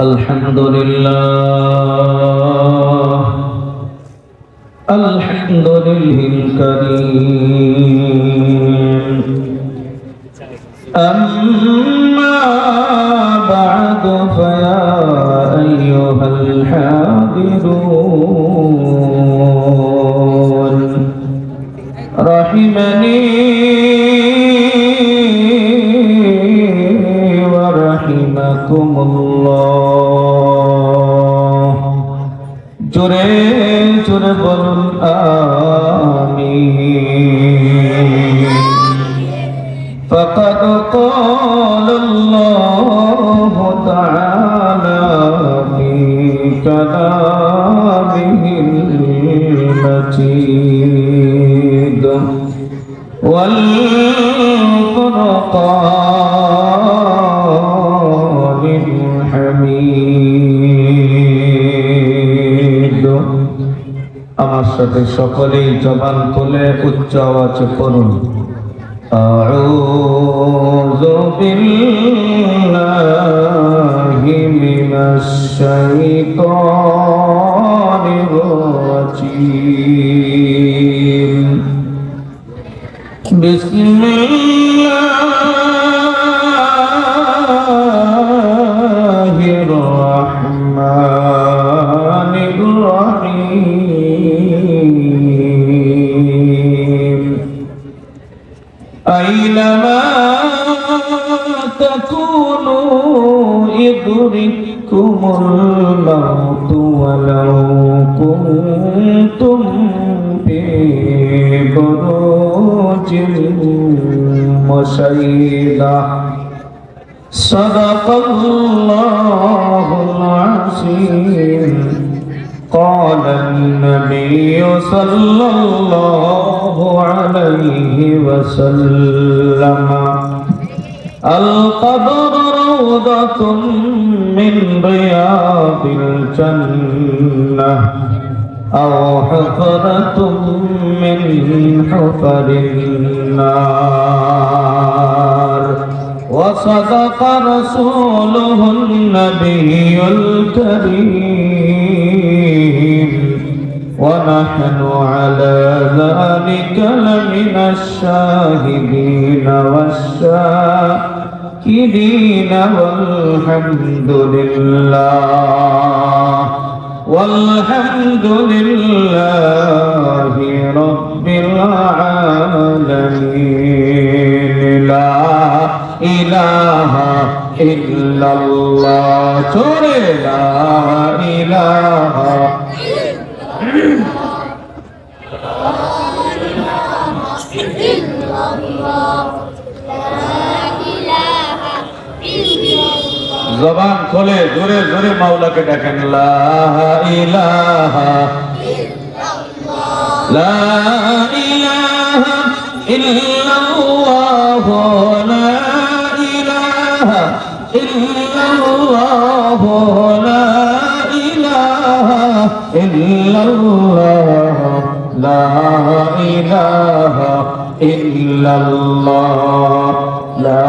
الحمد لله الحمد لله الكريم أما بعد فيا أيها الحاضرون رحمني ورحمكم الله জোরে জোরে বলুন আমিন فقد قال الله تعالى في كلامه المجيد والفرقان الحميد আমার সাথে সকলেই জবান খুলে উচ্চ আওয়াজে পড়ুন أعوذ بالله من الشيطان الرجيم بسم الله الرحمن الرحيم أينما تكونوا يدرككم الموت ولو كنتم في بروج مشيدة صدق الله العظيم قال النبي صلى الله عليه وسلم القبر روضة من رياض الجنة أو حفرة من حفر النار وصدق رسوله النبي الكريم ونحن على ذلك لمن الشاهدين والشاكرين والحمد لله رب العالمين لا إله إلا الله لا إله জবান খোলে জোরে জোরে মাওলাকে ডাকেন লা ইলাহা ইল্লাল্লাহ লা ইলাহা ইল্লাল্লাহ লা ইলাহা ইল্লাল্লাহ লা ইলাহা ইল্লাল্লাহ লা ইলাহা ইল্লাল্লাহ লা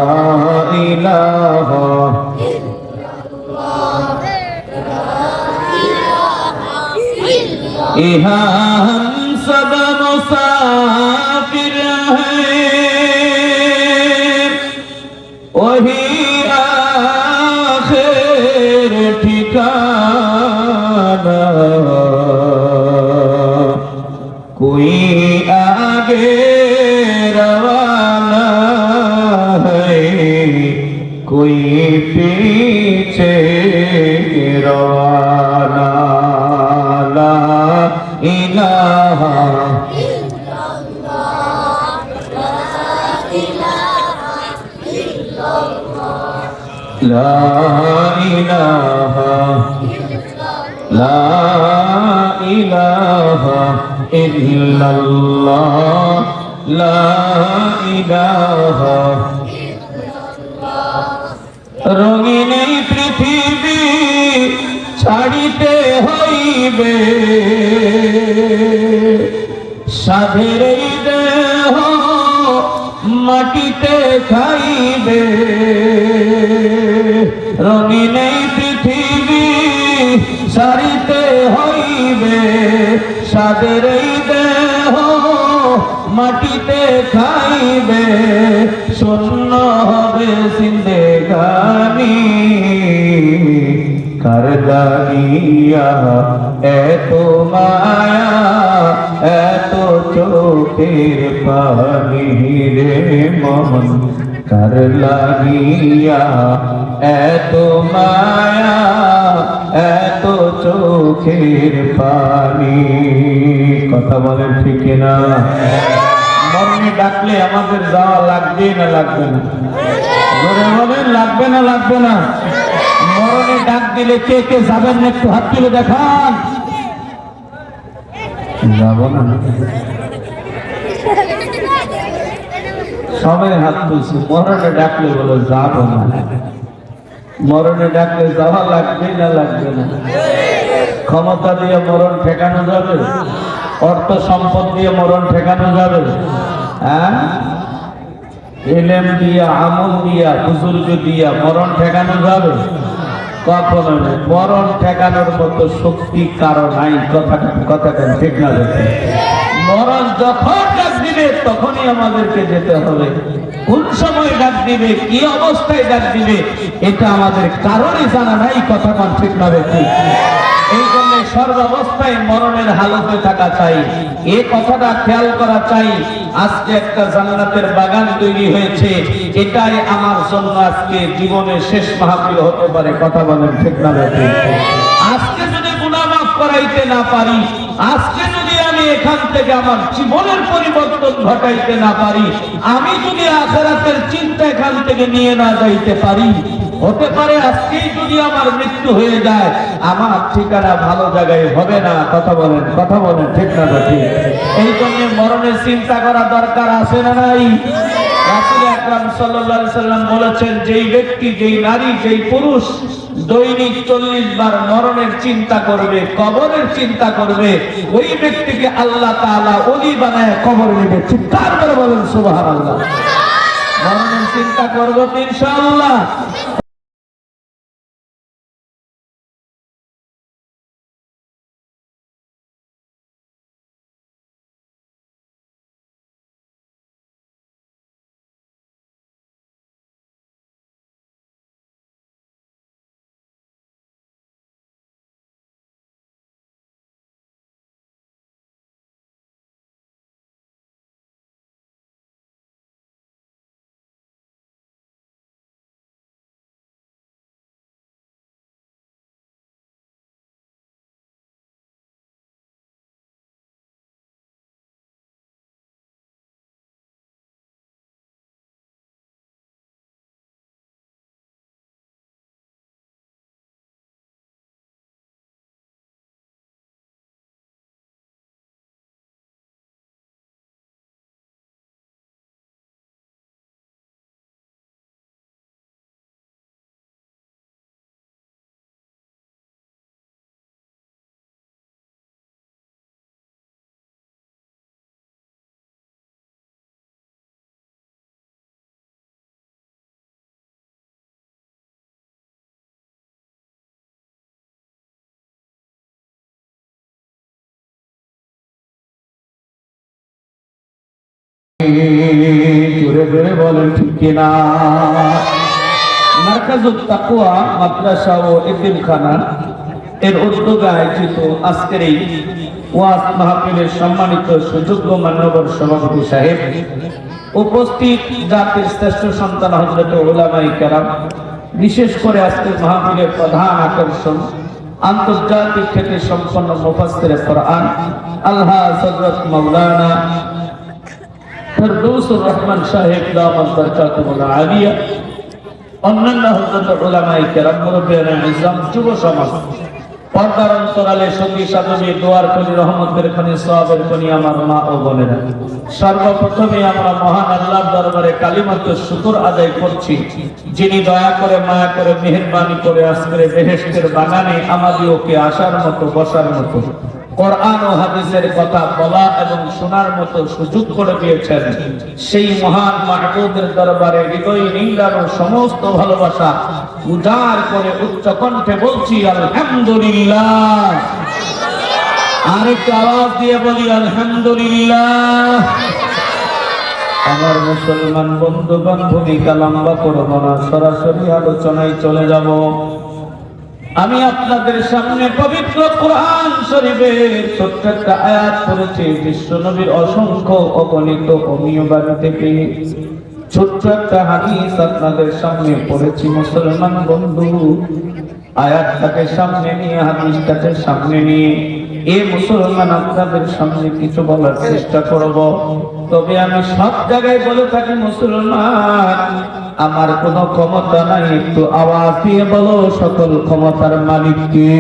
ইলাহা यहाँ हम सब मुसाफिर हैं वही आखिर ठिकाना कोई आगे रवाना है कोई पीछे रवाना इलाहा ला इलाहा ला इलाहा इल्लल्लाह ला इलाहा रंगीन पृथ्वी ছাড়িতে হইবে সাধের দেহ মাটিতে খাইবে রঙিন এই পৃথিবী সারিতে হইবে সাদের এই দেহ মাটিতে খাইবে শূন্য হবে জিন্দেগানি কার লাগিয়া এত মায়া এত চোখের পানি রে মন কার লাগিয়া এত মায়া এত চোখের পানি কথা বলেন ঠিক না মরণে ডাকলে আমাদের যাওয়া লাগবে না লাগবে না জোরে বলেন লাগবে না লাগবে না মরণে ডাক দিলে কে কে যাবেন না একটু হাত তুলে দেখান যাব না সবাই হাত তুলছে মরণে ডাকলে বলে যাব না মরণে ডাকলে যাওয়া লাগবে না লাগবে না ক্ষমতা দিয়ে মরণ ঠেকানো যাবে অর্থ সম্পদ দিয়ে মরণ ঠেকানো যাবে হ্যাঁ ইলম দিয়া আমল দিয়া বুজুর্গ দিয়া মরণ ঠেকানো যাবে কখনো না মরণ ঠেকানোর মতো শক্তি কারো নাই কথা ঠিক না দেখে মরণ যখন ডাক দিবে তখনই আমাদেরকে যেতে হবে কোন সময় ডাক দিবে কি অবস্থায় ডাক দিবে এটা আমাদের কারণে জানা নাই কথা ঠিক না দেখে এই জন্য সর্বাবস্থায় মরণের হালতে থাকা চাই এই কথাটা খেয়াল করা চাই আজকে একটা জান্নাতের বাগান তৈরি হয়েছে এটাই আমার জন্য আজকে জীবনের শেষ মাহফিল হতে পারে কথা বলেন ঠিক না ঠিক আজকে যদি গুনাহ মাফ করাইতে না পারি আজকে যদি আমি এখান থেকে আমার জীবনের পরিবর্তন ঘটাইতে না পারি আমি যদি আখিরাতের চিন্তা এখান থেকে নিয়ে না যাইতে পারি হতে পারে আজকেই যদি আমার মৃত্যু হয়ে যায় আমার ঠিকানা ভালো জায়গায় হবে না কথা বলেন ঠিক না ঠিক এই জন্য মরণের চিন্তা করা দরকার আছে না নাই রাসূল আকরাম সাল্লাল্লাহু আলাইহি সাল্লাম বলেছেন যেই ব্যক্তি যেই নারী যেই পুরুষ দৈনিক 40 বার মরণের চিন্তা করবে কবরের চিন্তা করবে ওই ব্যক্তিকে আল্লাহ তাআলা ওলি বানায় কবরে নেবে চিৎকার করে বলেন সুবহানাল্লাহ মরণের চিন্তা করব ইনশাআল্লাহ জোরে জোরে বলেন ঠিক কিনা মারকাজুত তাকওয়া মাদ্রাসা ও এতিমখানা এর উদ্যোগে আয়োজিত আজকের এই ওয়াজ মাহফিলের সম্মানিত সুযোগ্য মাননীয় সভাপতি সাহেব উপস্থিত জাতির শ্রেষ্ঠ সন্তান হযরত উলামায়ে কেরাম বিশেষ করে আজকের মাহফিলের প্রধান আকর্ষণ আন্তর্জাতিক খ্যাতি সম্পন্ন মুফাসসিরে কোরআন আল্লাহ হযরত মাওলানা ফেরদৌসুর রহমান সাহেব দামাত বরকাতুল আলিয়া অন্যান্য হযরত উলামায়ে কেরাম মুরব্বিয়ানে ইসলাম যুব সমাজ পর্দার অন্তরালে সঙ্গী সাধনী দোয়ার খনি রহমতের খনি সওয়াবের খনি আমার মা ও বোনেরা সর্বপ্রথমে আমরা মহান আল্লাহর দরবারে কালিমাতুর শুকর আদায় করছি যিনি দয়া করে মায়া করে মেহেরবানি করে আজকের বেহেশতের বাগানে আমাদেরকে আসার মতো বসার মতো কোরআন ও হাদিসের কথা বলা এবং শোনার মতো সুযোগ করে দিয়েছেন, সেই মহান মাহবুবের দরবারে হৃদয় নিংড়ানো সমস্ত ভালোবাসা উজাড় করে উচ্চ কণ্ঠে বলছি আলহামদুলিল্লাহ। আরেকটু আওয়াজ দিয়ে বলি আলহামদুলিল্লাহ। আমার মুসলমান বন্ধু বান্ধবী, লম্বা করব না, সরাসরি আলোচনায় চলে যাব। আমি আপনাদের সামনে পবিত্র কোরআন শরীফের ছোট্ট একটা আয়াত পড়েছি, বিশ্ব নবীর অসংখ্য অগণিত অমীয় বাণী থেকে ছোট্ট একটা হাদিস আপনাদের সামনে পড়েছি। মুসলমান বন্ধু, আয়াতটাকে সামনে নিয়ে, হাদিসটাকে সামনে নিয়ে এই মুসলমান আপনাদের সামনে কিছু বলার চেষ্টা করব। তবে আমি সব জায়গায় বলে থাকি, মুসলমান আমার কোনো ক্ষমতা নাই, একটু আওয়াজ দিয়ে বলো সকল ক্ষমতার মালিক কে?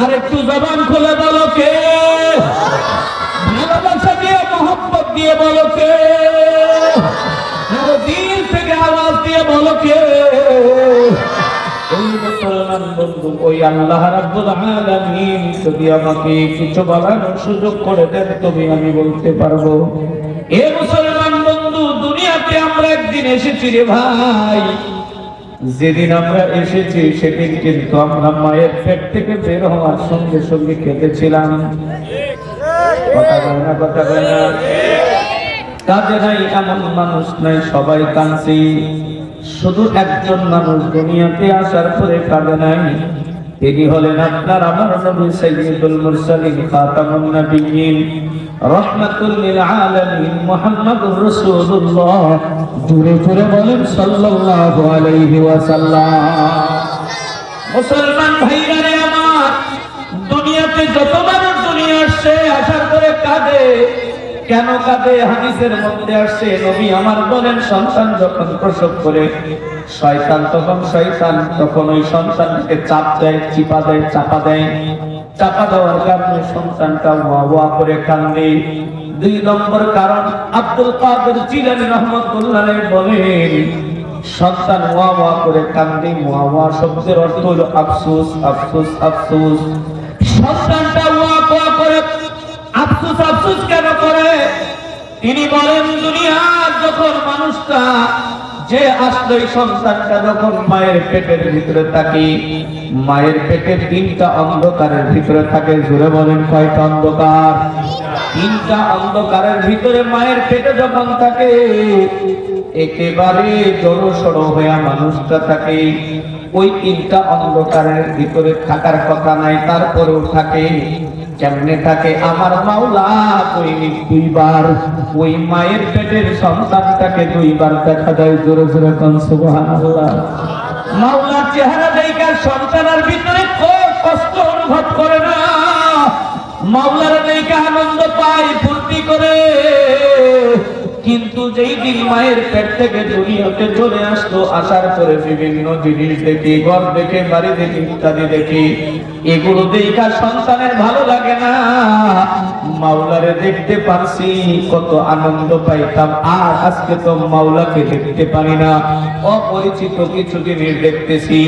আর একটু জবান খুলে বলো কে? ভালোবাসা দিয়ে, মহব্বত দিয়ে বলো কে? দিল থেকে আওয়াজ দিয়ে বলো কে? ওই মুসলমান বন্ধু, ওই আল্লাহ রাব্বুল আলামিন যদি আমাকে কিছু বলার সুযোগ করে দেন, তবে আমি বলতে পারবো। এ মুসলমান বন্ধু, দুনিয়াতে আমরা একদিন এসেছি রে ভাই। যেদিন আমরা এসেছি সেদিন কিন্তু আমরা মায়ের পেট থেকে বের হওয়ার সঙ্গে সঙ্গে কেঁদেছিলাম। কথা বলে না, কথা বলে না। কাঁদে নাই এমন মানুষ নাই, সবাই কাঁদছি। শুধু একজন মানুষ দুনিয়াতে আসার পরে কাঁদে নাই, তিনি হলেন আপনার আমার নবী সাইয়্যিদুল মুরসালিন খাতামুন নবিয়্যিন রাহমাতুল লিল আলামিন মুহাম্মাদুর রাসূলুল্লাহ। জোরে জোরে বলেন সাল্লাল্লাহু আলাইহি ওয়াসাল্লাম। মুসলমান ভাইরা রে আমার, দুনিয়াতে যত মানুষ দুনিয়া আসছে, আসার পরে কাঁদে। কেন কাঁদে? হাদিসের মধ্যে আসছে, নবী আমার বলেন, সন্তান যখন প্রসব করে শয়তান তখন ওই সন্তানকে চাপ দেয়, চিপা দেয়, চাপা দেয়। চাপা দেওয়ার কারণে সন্তানটা ওয়া ওয়া করে কান্দে। 2 নম্বর কারণ, আব্দুল কাদের জিলানী রাহমাতুল্লাহ আলাইহি বলেন, সন্তান ওয়া ওয়া করে কান্দে। ওয়া ওয়া শব্দের অর্থ হলো আফসোস, আফসোস, আফসোস। সন্তানটা ওয়া ওয়া করে আফসোস, আফসোস কেন করে? তিনি বলেন, দুনিয়ার যখন মানুষটা যে আসলো, এই সন্তানটা যখন মায়ের পেটের ভিতরে থাকে, মায়ের পেটের 3টা অন্ধকারের ভিতরে থাকে। জোরে বলেন কয়টা অন্ধকার? 3টা অন্ধকারের ভিতরে মায়ের পেটে যখন থাকে, একেবারে জড়সড় হয়ে মানুষটা থাকে। ওই 3টা অন্ধকারের ভিতরে থাকার কথা নাই, তারপরেও থাকে। কেমনে থাকে? আমার মাওলা দৈনিক 2 বার ওই মায়ের পেটের সন্তানটাকে 2 বার দেখা যায়। জোরে জোরে কোন সুবহানাল্লাহ। মাওলার চেহারা দেখে সন্তানের ভিতরে কষ্ট অনুভব করে না, মাওলার দেখে আনন্দ পায়, ফুর্তি করে। কিন্তু যেই দিন মায়ের পেট থেকে দুনিয়াতে চলে আসলো, আসার পরে বিভিন্ন জিনিস দেখি, ঘর দেখে, বাড়ি দেখি, ইত্যাদি দেখি, এগুলো দেখা সন্তানের ভালো লাগে না। মাওলারে দেখতে পারছি, কত আনন্দ পাইতাম, আর আজকে তো মাওলাকে দেখতে পারি না। অপরিচিত কিছু জিনিস দেখতেছি,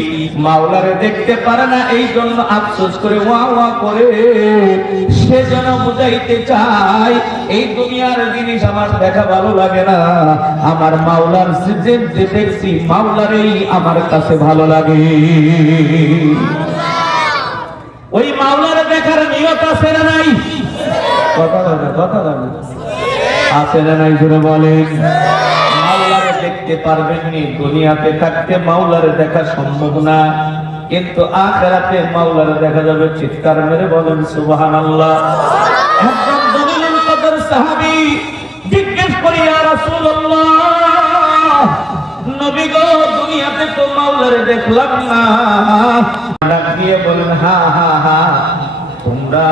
মাওলারে দেখতে পারে না। এই জন্য আফসোস করে ওয়া ওয়া করে। সে যেন বুঝাইতে চায়, এই দুনিয়ার জিনিস আমার দেখা ভালো লাগে না, আমার মাওলার যে দেখছি, মাওলারেই আমার কাছে ভালো লাগে। ওই মাওলারে দেখার নিয়ত আছে না নাই? কথা বলে, কথা বলে, আছে না নাই? জোরে বলেন। মাওলারে দেখতে পারবেন নি, দুনিয়াতে থাকতে মাওলারে দেখা সম্ভব না, কিন্তু আখিরাতে মাওলারে দেখা যাবে। চিৎকার মেরে বলেন সুবহানাল্লাহ। একজন দলিলুল কদর সাহাবী জিজ্ঞেস করি, ইয়া রাসূলুল্লাহ, নবী গো, দুনিয়াতে তো মাওলারে দেখলাম না। ডাক দিয়ে বলেন, হা হা হা, তোমরা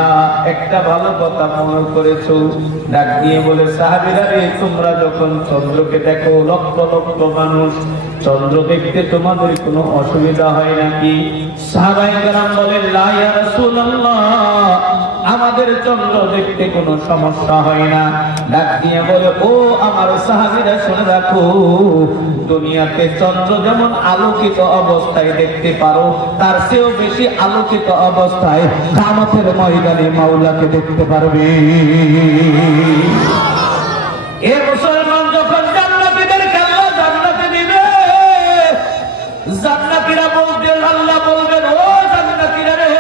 একটা ভালো কথা মনে করেছো। ডাক দিয়ে বলে, সাহাবীরা রে, তোমরা যখন চন্দ্রকে দেখো, লক্ষ লক্ষ মানুষ, চন্দ্র দেখতে তোমাদের কোনো অসুবিধা হয় নাকি? সাহাবায়ে কেরাম বলেন, লা ইয়া রাসূলুল্লাহ, আমার আমাদের চন্দ্র দেখতে কোনো সমস্যা হয় না। ডাক দিয়ে বলে, ও আমার সাহাবীরা শুনে রাখো, দুনিয়াতে চন্দ্র যেমন আলোকিত অবস্থায় দেখতে পারো, তার চেয়েও বেশি আলোকিত অবস্থায় কিয়ামতের ময়দানে মাওলাকে দেখতে পারবে। এ মুসলমান যখন জান্নাতীদেরকে আল্লাহ জান্নাতে দিবে, জান্নাতীরা বলতে আল্লাহ বলবেন, ও জান্নাতীরা রে,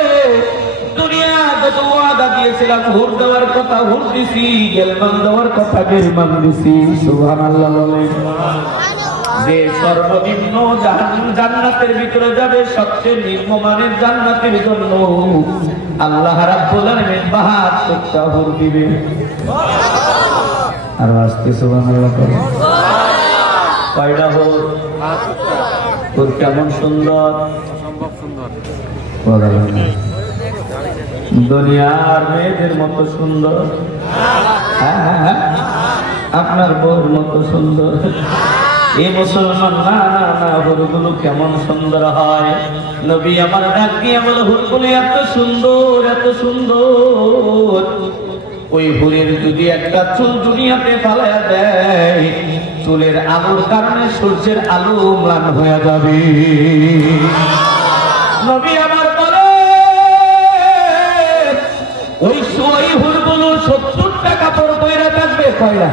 দুনিয়াতে তো ওয়াদা দিয়েছিলাম হুর দেওয়ার কথা হুর দিছি, গেলমান দেওয়ার কথা গেলমান দিছি। সুবহানাল্লাহ বলেন। যে সর্বনিম্ন জান্নাতের ভিতরে যাবে, সবচেয়ে নিম্নমানের জান্নাতের জন্য আল্লাহ রাব্বুল আলামিন ৭২টা হুর দিবে। আর আজকে সুবহানাল্লাহ করে কয়টা হুর? হুর কেমন সুন্দর, দুনিয়ার মেয়েদের মতো সুন্দর, আপনার বউর মতো সুন্দর। এই মুসলমান না না না, হুরগুলো কেমন সুন্দর হয়। নবী আমার ডাক দিয়ে বলে, হুরগুলো এত সুন্দর এত সুন্দর, ওই হুরের যদি একটা চুল দুনিয়াতে ফালাইয়া দেয়, চুলের আলোর কারণে সূর্যের আলো ম্লান হয়ে যাবে। নবী আমার বলে, ওই হুরগুলো ৭০টা কাপড় পরে থাকবে। কয়টা?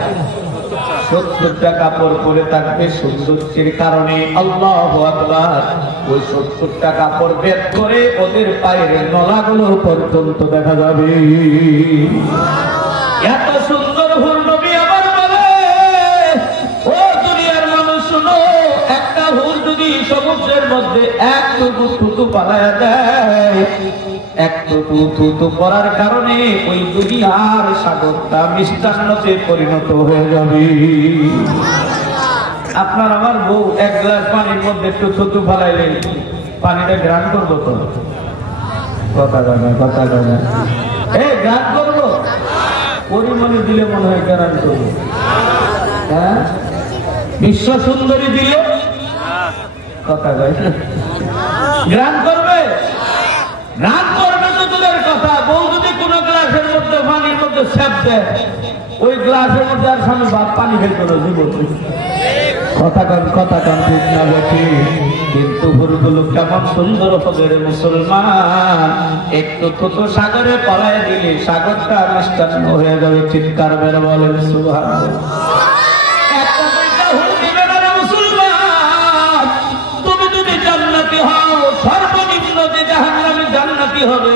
৭০টা কাপড় পরে থাকবে সৌন্দর্যের কারণে। আল্লাহু আকবার। ওই ৭০টা কাপড় বের করে ওদের পায়ের নলাগুলো পর্যন্ত দেখা যাবে। এত সুন্দর হুর। নবী আবার বলে, ও দুনিয়ার মানুষ শুনো, একটা হুর যদি সমুদ্রের মধ্যে একটু থুতু পালায়া দেয়, একটু থুতু করার কারণে ওই দুনিয়ার সাগরটা মিষ্টান্নতে পরিণত হয়ে যাবে। আপনার আমার বউ এক গ্লাস পানির মধ্যে একটু থুতু ফালাইলে পানিটা গ্রান করবো তো? কথা জানা কথা জানা, এই গ্রান করবো? পরিমাণে দিলে মনে হয় গ্রান করবো। হ্যাঁ, বিশ্ব সুন্দরী দিলে কথা যায়, গ্রান করবে? গ্রান করবে তো দূরের কথা, বউ যদি কোনো গ্লাসের মধ্যে পানির মধ্যে সেপ দেয়, ওই গ্লাসের মধ্যে আর সামনে বাপ পানি ফেলতো না জীবন। কথা কন ঠিক না বেশি, কিন্তু হুরগুলো কেমন সুন্দর হবে রে মুসলমান। একটু তো সাগরে পলায় দিলে সাগরটা মিষ্টান্ন হয়ে যাবে। চিৎকার মেরে বলেন সুবহানাল্লাহ। একটা দুইটা হুর দিবে না রে মুসলমান। তুমি যদি জান্নাতি হও, সর্বনিম্ন যে জাহান্নামী জান্নাতি হবে,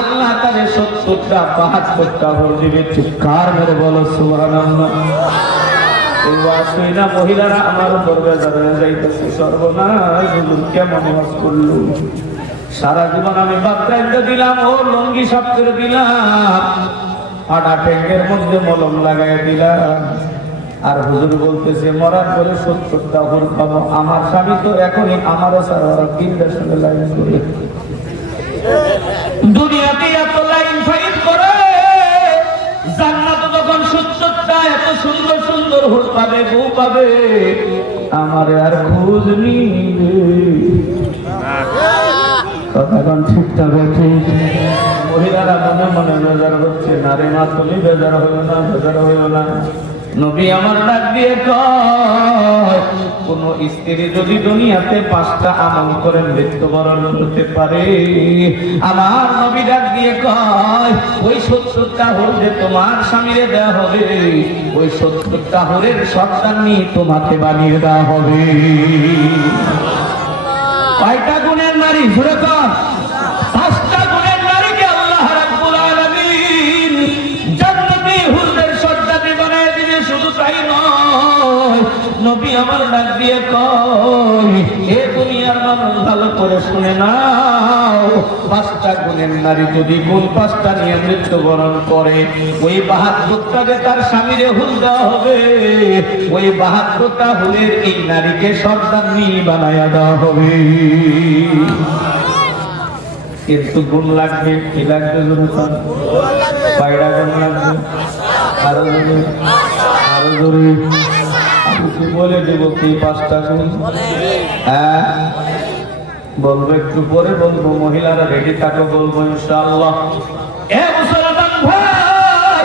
আল্লাহ তারে ৭০টা ৭২টা হুর দিবে। চিৎকার মেরে বলো সুবহানাল্লাহ। মহিলারা আমার উপর বেজার হয়ে যাইতেছে, সর্বনাশ কেমন ওয়াজ করলো। সারা জীবন আমি বাচ্চা দিলাম, ও লঙ্গি সাফ করে দিলাম, আটা ট্যাঙ্কের মধ্যে মলম লাগাই দিলাম, আর হুজুর বলতেছে মরার পরে ৭০টা হুর খাবো। আমার স্বামী তো এখনই আমারও সারা ৩টার সঙ্গে লাইন করে, দুনিয়াতে এত লাইন ফাইট করে, জান্নাতে যখন ৭০টা এত সুন্দর সুন্দর হুর পাবে, বউ পাবে, আমার আর খোঁজ নিবে। কথাক্ষণ ঠিকঠাক আছে। মহিলারা মনে মনে বেজার হচ্ছে, নারী মা তুমি বেজার হইও না, বেজার হইও না। নবী আমার ডাক দিয়ে কয়, কোন স্ত্রী যদি দুনিয়াতে 5টা আমল করে মৃত্যুবরণ করতে পারে, আমার নবী ডাক দিয়ে কয়, ওই ৭০টা হুর যে তোমার স্বামীরে দেওয়া হবে, ওই ৭০টা হুরের সন্তান নিয়ে তোমাকে বানিয়ে দেওয়া হবে। কয়টা গুণের নারী? জোরে কর। 5টা গুণের নারীকে আল্লাহ রাব্বুল আলামিন জান্নাতি হুরদের সন্তান বানায় দিবে। শুধু তাই নয়, নবী আমার ডাক দিয়ে কয়, এ দুনিয়ার মানুষ ভালো করে শুনে নাও, 5টা গুণের নারী যদি গুণ 5টা নিয়ে মৃত্যুবরণ করে, ওই ৭২টাকে তার স্বামীরে হুল দেওয়া হবে, ওই ৭২টা হুলের এই নারীকে সন্তান নিয়ে বানায়া দেওয়া হবে। কিন্তু গুণ লাগবে, কি লাগবে? কয়টা গুণ লাগবে? আরো জোরে, আরো জোরে বলে দেব কি 5টা গুণ? হ্যাঁ বলবো, একটু পরে বলবো। মহিলারা রেডি থাকো, বলবো ইনশাআল্লাহ। এ মুসলমান ভাই,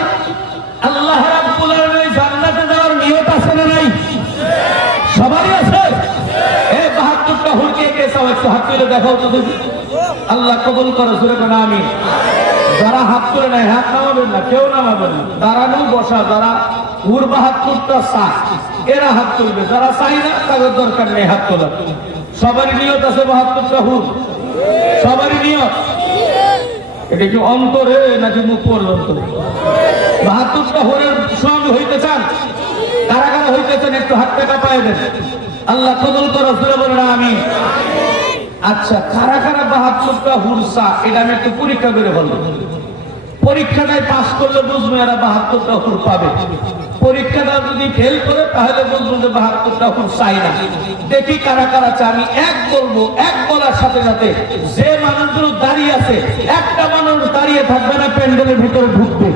আল্লাহ রাব্বুল আলামিন জান্নাতে যাওয়ার নিয়ত আছে না নাই? সবারই আছে। এই ৭২টা হুরকে কে চাও একটু হাত তুলে দেখাও তো দেখি। আল্লাহ কবুল করো, জোরে কোন আমিন। যারা হাত তুলে নাই হাত নামাবেন না, কেউ নামাবেন না। দাঁড়ানো বসা যারা হুর ৭২টা চায় এরা হাত তুলবে, যারা চাই না তাদের দরকার নেই হাত তোলা। সবারই নিয়ত আছে ৭২টা হুর? সবারই নিয়ত? এটা কি অন্তরে নাকি মুখ পর্যন্ত? ৭২টা হুরের স্বামী হইতে চান? কারা কারা হইতে চান একটু হাতটা কাঁপায় দেন। আল্লাহ কবুল করো, জোরে বলেন আমিন। আচ্ছা, কারা কারা ৭২টা হুরসা এটা আমি একটু পরীক্ষা করে বলবো। পরীক্ষাটায় পাস করলে বুঝবো এরা ৭২টা হুর পাবে। পরীক্ষাটা যদি ফেল করে তাহলে বুঝবো যে ৭২টা হুর চাই না। দেখি কারা কারা চাই। আমি এক বলবো, এক বলার সাথে সাথে যে মানুষগুলো দাঁড়িয়ে আছে একটা মানুষ দাঁড়িয়ে থাকবে না, প্যান্ডেলের ভিতরে ঢুকবে।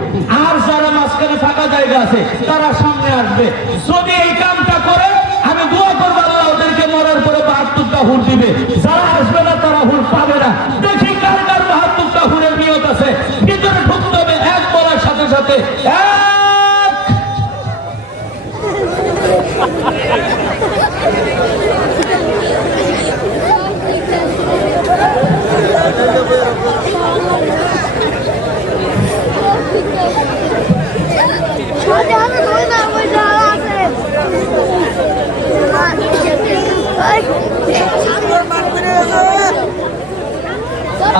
আর যারা মাঝখানে ফাঁকা জায়গা আছে তারা সামনে আসবে। যদি এই কামটা করে আমি দোয়া করবো আল্লাহ ওদেরকে মরার পরে ৭২টা হুর দিবে। যারা আসবে না তারা হুর পাবে না। দেখি কার কার ৭২টা হুরের নিয়ত আছে। ভিতরে ঢুকতে হবে এক বলার সাথে সাথে।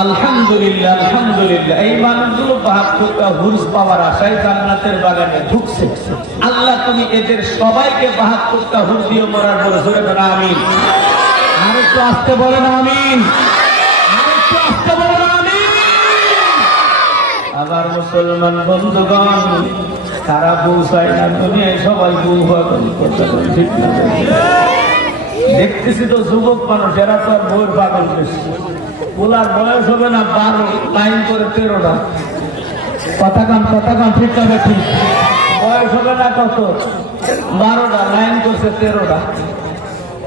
আলহামদুলিল্লাহ, আলহামদুলিল্লাহ। এই মানুষগুলো ৭২টা হুরস পাওয়ার আশায় জান্নাতের বাগানে ঢুকছে। আল্লাহ তুমি এদের সবাইকে ৭২টা হুর দিয়ে মরার বলে জোরে বলেন আমিন। আর একটু আসতে বলেন আমিন। আর একটু আসতে বলেন আমিন। আবার মুসলমান বন্ধুগণ, তারা বউ চায় না দুনিয়ায়, সবাই বউ পাগল। ঠিক না? দেখতেছি তো যুবক মানুষ এরা তো আর বউর পাগল বেশি। ওলার বয়স হবে না ১২, লাইন করে ১৩টা। কথা কান ঠিক হবে ঠিক। বয়স হবে না কত? ১২টা, লাইন করছে ১৩টা।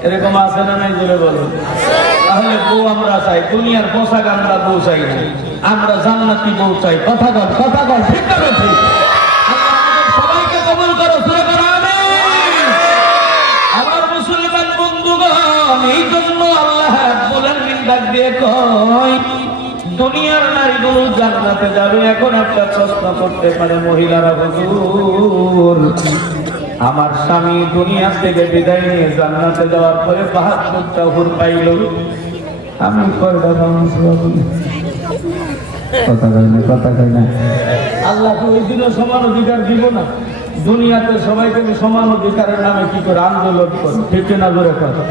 এরকম আছে না নাই জোরে বলো? তাহলে বউ আমরা চাই, দুনিয়ার পোশাক আমরা বউ চাই না, আমরা জান্নাতি বউ চাই। কথা কান ঠিক হবে ঠিক। সবাইকে কবুল করো, জোরে করো আমিন। আমার মুসলমান বন্ধুগণ, এই জন্য আল্লাহ রাব্বুল আলামিন ডাক দিয়ে কয় দুনিয়ার নারীগুলো জান্নাতে যাবে। এখন একটা প্রশ্ন করতে পারে মহিলারা, হুজুর আমার স্বামী দুনিয়া থেকে বিদায় নিয়ে জান্নাতে যাওয়ার পরে ৭২টা হুর পাইল, আমি কয়টা মানুষ পাবো? কথা কয় না। আল্লাহ তো ওই দিনে সমান অধিকার দিব না? দুনিয়াতে সবাইকে সমান অধিকারের নামে কি করে আন্দোলন করে, ঠিক না জোরে কথা?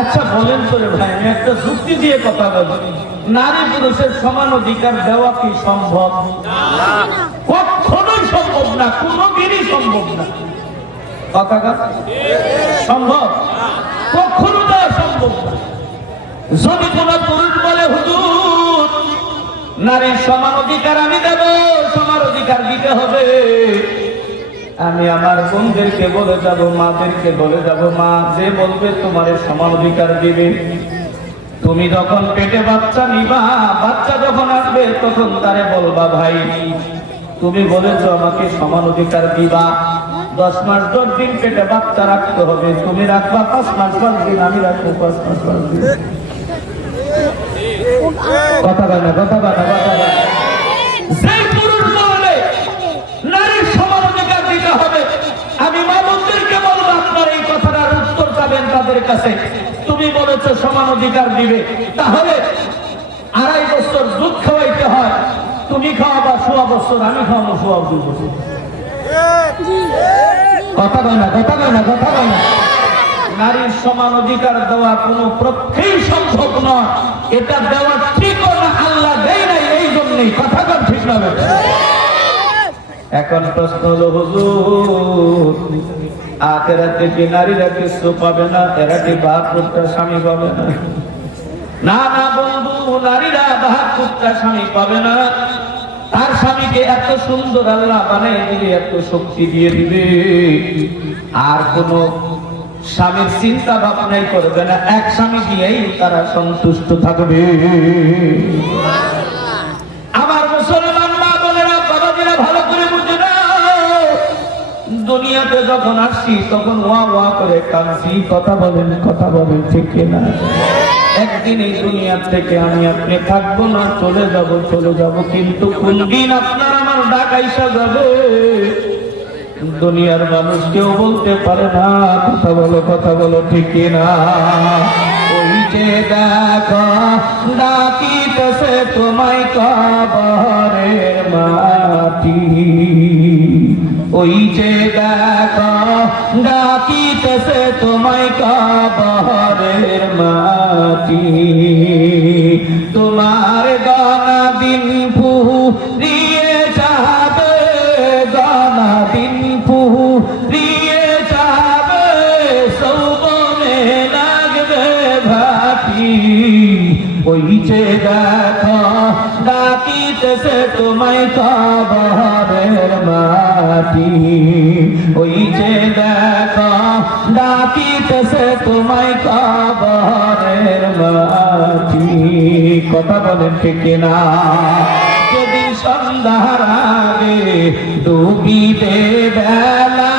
আচ্ছা বলেন তো রে ভাই, আমি একটা যুক্তি দিয়ে কথা বলছি, নারী পুরুষের সমান অধিকার দেওয়া কি সম্ভব? কখনোই সম্ভব না, কোনোদিনই সম্ভব না। কথা সম্ভব? কখনো দেওয়া সম্ভব না। যদি কোন পুরুষ বলে হুজুর নারীর সমান অধিকার আমি দেব, সমান অধিকার দিতে হবে, আমি আমার বোনদেরকে বলে যাব, মাদেরকে বলে যাব, মা যে বলবে তোমার সমান অধিকার দিবে। তুমি যখন পেটে বাচ্চা নিবা, বাচ্চা যখন আসবে তখন তারে বলবা ভাই তুমি বলেছো আমাকে সমান অধিকার দিবা, 10 মাস 10 দিন পেটে বাচ্চা রাখতে হবে, তুমি রাখবা 5 মাস 5 দিন, আমি রাখবো 5 মাস 5 দিন। কথা বলে না, কথা বলে না, কথা বলে। সেই পুরুষ বলবে নারীর সমান অধিকার দিতে হবে, আমি মানুষদেরকে বলবো আপনার এই কথাটার উত্তর পাবেন তাদের কাছে। তুমি বলেছো সমান অধিকার দিবে, তাহলে 2.5 বছর দুধ খাওয়াইতে হয়, তুমি খাওয়াবা 16 বছর, আমি খাওয়াবো 16 বছর। কথা বলে না, কথা বলে না, কথা বলে না। নারীর সমান অধিকার দেওয়া কোনো পক্ষেই সম্ভব নয়, এটা দেওয়া ঠিকও না, আল্লাহ দেয় নাই, এই জন্যই। কথা কর ঠিক না? এখন প্রশ্ন হলো হুজুর আখিরাতে কি নারীরা কিছু পাবে না? এরা কি 72টা স্বামী পাবে না? না না বন্ধু, নারীরা 72টা স্বামী পাবে না। তার স্বামীকে এত সুন্দর আল্লাহ বানিয়ে দিবে, এত শক্তি দিয়ে দিবে, আর কোন স্বামীর চিন্তা ভাবনাই করবে না, এক স্বামী দিয়েই তারা সন্তুষ্ট থাকবে। আমার মুসলমান মা দুনিয়াতে যখন আসছি তখন ওয়া ওয়া করে কাঁদছি। কথা বলেন ঠিক কিনা? একদিন এই দুনিয়ার থেকে আমি আপনি থাকবো না, চলে যাব, কিন্তু কোন দিন আপনার আমার ডাক আইসা যাবে দুনিয়ার মানুষ কেউ বলতে পারে না। কথা বলো ঠিক কিনা? ওই যে দেখো ডাকিতেছে তোমায় কবরের মাটি, ওই যে দেখো ডাকিতেছে তোমায় কবরের মাটি, তোমার গানা দিন ফুরিয়ে যাবে, গানা দিন ফুরিয়ে যাবে, সৌবনে লাগবে ভাটি, ওই যে দেখো ডাকিতেছে তোমায় কবরের মাটি, ওই যে দেখো ডাকিতেছে তোমায় কবরের মাটি। কথা বলেন ঠিক কিনা? যেদিন সন্ধ্যার আগে ডুবিবে বেলা,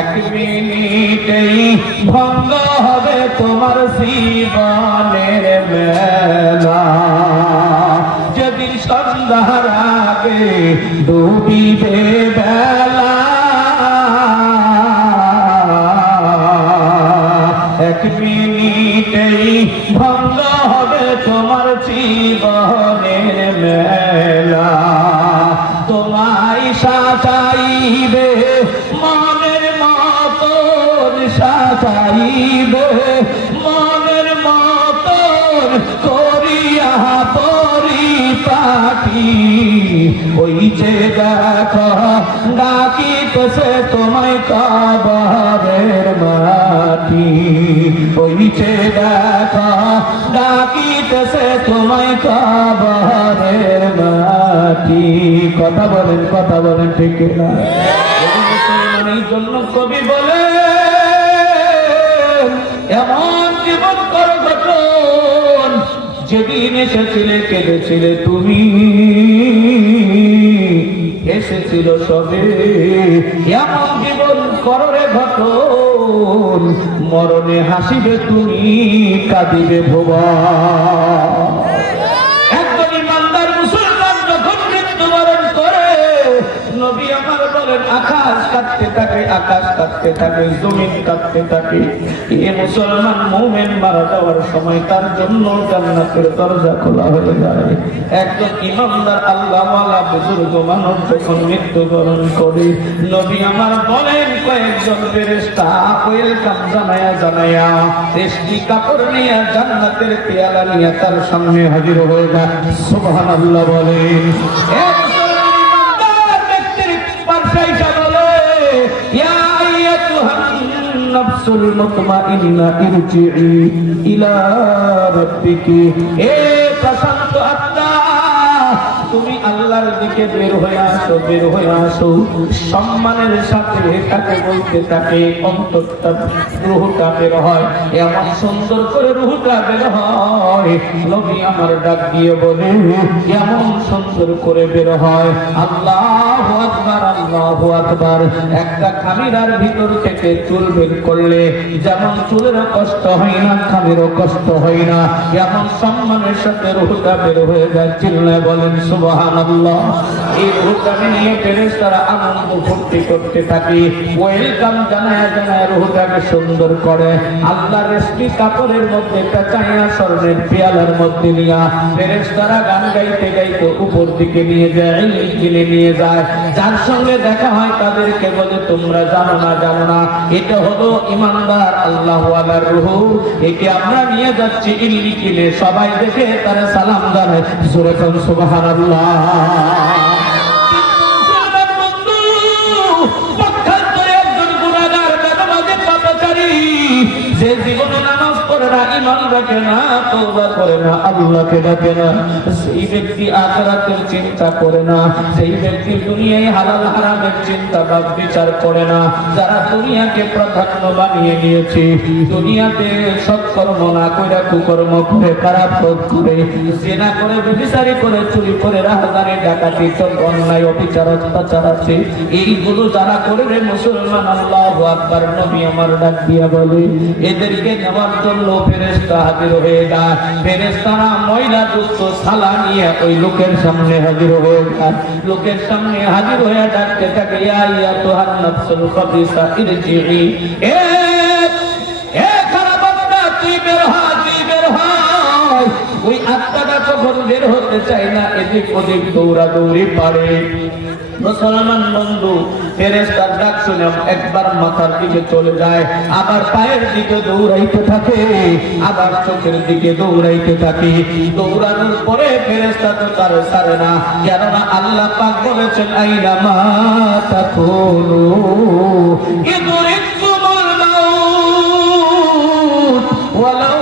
এক মিনিটেই ভঙ্গ হবে তোমার জীবনের মেলা, যেদিন সন্ধ্যার আগে ডুবিবে বেলা, এক মিনিটেই ভঙ্গ হবে তোমার জীবনের মেলা, তোমায় সাজাইবে মনের মতন, সাজাইবে মনের মতন করিয়া পরিপাটি, ওই যে দেখো ডাকিতেছে তোমায় কবরের মাটি, ওই যে দেখো ডাকিতেছে তোমায় কবরের মাটি। কথা বলেন ঠিক না? মুসলমানের জন্য কবি বলে এমন জীবন করো যখন যেদিন এসেছিলে কেঁদেছিলে তুমি, এসেছিল সবে, এমন জীবন করো রে ঘটন মরণে হাসিবে তুমি, কাঁদিবে ভুবন। একজন ইমানদার মুসলমান যখন মৃত্যুবরণ করে নবী আমার বলেন আকাশ কাঁদতে থাকে, জমিন কাঁদতে থাকে। এ মুসলমান মুমিন মারা যাওয়ার সময় তার জন্য জান্নাতের দরজা খোলা হয়ে যায়। একজন ইমানদার আল্লাহওয়ালা বুজুর্গ মানুষ যখন মৃত্যুবরণ করে নবী আমার বলেন কয়েকজন ফেরেশতা ওয়েলকাম জানায়া রেশমি কাপড় নিয়ে জান্নাতের পেয়ালা নিয়ে তার সামনে হাজির হয়ে যায়। সুবহানাল্লাহ বলেন। নফসুল মুতমাইন্না ইরজিই ইলা রাব্বিকি, এ প্রশান্ত আত্মা তুমি আল্লাহর দিকে বের হয়ে আসো। সম্মানের সাথে তাকে বলতে থাকে অন্তরটা রূহটা বের হয়, এমন সুন্দর করে রূহটা বের হয়। নবী আমার ডাক দিয়ে বলে এমন সুন্দর করে বের হয়। আল্লাহু আকবার, আল্লাহু আকবার। একটা খামিরার ভিতর থেকে চুল বের করলে যেমন চুলের কষ্ট হয় না, খামিরও কষ্ট হয় না, এমন সম্মানের সাথে রূহটা বের হয়ে যায়। চিল্লায় বলেন সুবহানাল্লাহ। এই রূহটা নিয়ে ফেরেশতারা আনন্দ ফুর্তি করতে থাকে, ওয়েলকাম জানায় রূহটাকে সুন্দর করে আল্লাহর রেশমি কাপড়ের মধ্যে পেঁচাইয়া স্বর্ণের পেয়ালার মধ্যে নিয়া ফেরেশতারা গান গাইতে গাইতে উপর দিকে নিয়ে যায়, কিনে নিয়ে যায়। যার সঙ্গে দেখা হয় তাদেরকে বলে তোমরা জানো না, এটা হলো ইমানদার আল্লাহওয়ালার রূহ, একে আমরা নিয়ে যাচ্ছি ইল্লিকিনে। সবাই দেখে তারা সালাম জানায়। জোরে বলুন সুবহানাল্লাহ। যে জীবনে নামাজ করে না, ঈমান রাখে না, তওবা করে না, আল্লাহকে ডাকে না, সেই ব্যক্তি আখিরাতের চিন্তা করে না, সেই ব্যক্তি দুনিয়ায় হালাল হারামের চিন্তা বা বিচার করে না। যারা দুনিয়াকে প্রাধান্য বানিয়ে নিয়েছে, দুনিয়াতে সৎকর্ম না করে কুকর্ম করে, খারাপ কাজ করে, জিনা করে, ব্যভিচারী করে, চুরি করে, রাহাজানি ডাকাতি, অন্যায় অবিচার অত্যাচার আছে, এইগুলো যারা করে রে মুসলমান, আল্লাহু আকবার, নবী আমার ডাক দিয়া বলে এদেরকে নেওয়ার জন্য ফেরেশতা হাজির হয়ে যায়। ফেরেশতারা ময়লা যুক্ত থালা নিয়ে ওই লোকের সামনে হাজির হয়ে যায়। লোকের সামনে হাজির হয়ে ডাকতে থাকে, ইয়া আইয়াতুহান নাফসুল খাবিসা ইরজিই, এ খারাপ আত্মা, তুই বের হ, তুই বের হ। ওই আত্মাটা যখন বের হতে চায় না, এদিক ওদিক দৌড়াদৌড়ি পারে। মুসলমান বন্ধু, ফেরেশতার ডাক শুনে একবার মাথার দিকে চলে যায়, আবার পায়ের দিকে দৌড়াইতে থাকে, আবার চোখের দিকে দৌড়াইতে থাকে। দৌড়ানোর পরে ফেরেশতা তো তার ছাড়ে না, কেননা আল্লাহ পাক বলেছেন, আইনা মা তাকুনু ইদরিকুমুল মাউত ওয়ালাউ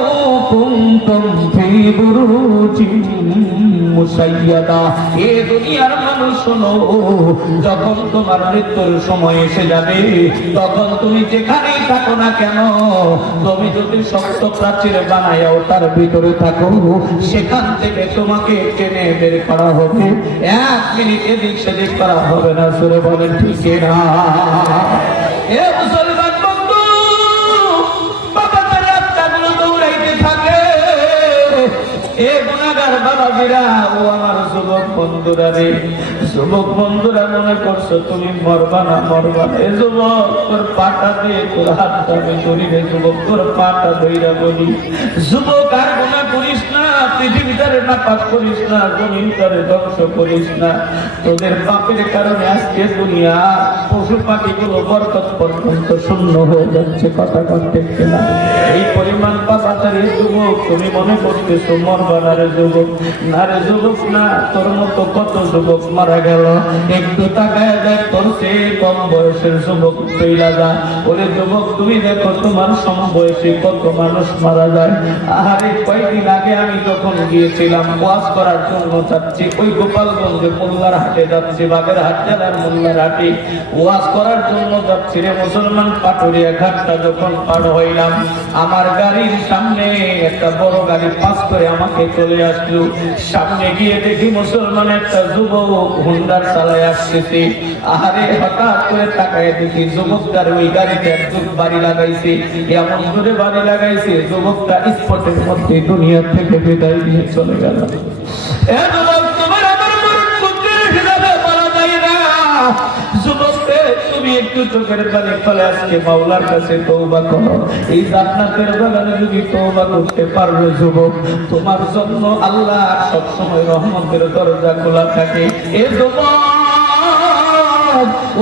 কুনতুম ফি বুরুজিন মুসাইয়াদা। এ দুনিয়ার মানুষ শোনো, যখন তোমার মৃত্যুর সময় এসে যাবে, তখন তুমি যেখানেই থাকো না কেন, তুমি যদি শক্ত প্রাচীর বানায়াও তার ভিতরে থাকো, সেখান থেকে তোমাকে টেনে বের করা হবে, 1 মিনিট এদিক সেদিক করা হবে না। সুরে বলেন ঠিক না? এ মুসলমান বন্ধু, বাবা তার আত্মাগুলো দৌড়াইতে থাকে। এ গুনাহগার বাবাজিরা, ও আমার যুবক বন্ধুরা রে, যুবক বন্ধুরা, মনে করছো তুমি মরবা না, মরবা না। এ যুবক, তোর পাটা দিয়ে তোর হাতটা আমি ধরি রে যুবক, তোর পাটা ধইরা বলি, যুবক আর গুনাহ করিস না, পৃথিবীটারে নাপাক করিস না, জমিনটারে ধ্বংস করিস না। তোদের পাপের কারণে আজকে দুনিয়া পশু পাখিগুলো বরকত পর্যন্ত শূন্য হয়ে যাচ্ছে। কথা করতে না, এই পরিমাণ পাপাচারী যুবক, তুমি মনে করতেছো মরবা না রে যুবক। না রে যুবক না, তোর মতো কত যুবক মারা গেল। একটু তাকায় দেখ, তোর চেয়ে কম বয়সের যুবক চইলা যা। ওরে যুবক, তুমি দেখো তোমার সমবয়সী কত মানুষ মারা যায়। আরে কয়েকদিন আগে আমি যখন গিয়েছিলাম ওয়াজ করার জন্য যাচ্ছি, ওই গোপালগঞ্জে মোল্লার হাটে যাচ্ছি, বাগেরহাট জেলার মোল্লার হাটে ওয়াজ করার জন্য যাচ্ছি রে মুসলমান। পাটুরিয়া ঘাটটা যখন পার হইলাম, আমার গাড়ির সামনে একটা বড় গাড়ি পাস করে আমাকে চলে আসলো। সামনে গিয়ে দেখি মুসলমান একটা যুবক হুন্ডার চালায় আসতেছে। আরে হঠাৎ করে তাকায় দেখি যুবকটার ওই গাড়িতে একজন বাড়ি লাগাইছে, এমন জোরে বাড়ি লাগাইছে, যুবকটা স্পটের মধ্যে দুনিয়া থেকে বিদায় নিয়ে চলে গেল। এ যুবক, তোমার আমার মরণ কুকুরের হিসাবে বলা যায় না। যুবককে তুমি একটু চোখের পানি ফেলে আজকে মাওলার কাছে তওবা করো। এই জান্নাতের বাগানে যদি তওবা করতে পারো যুবক, তোমার জন্য আল্লাহ সব সময় রহমতের দরজা খোলা থাকে। এ যুবক,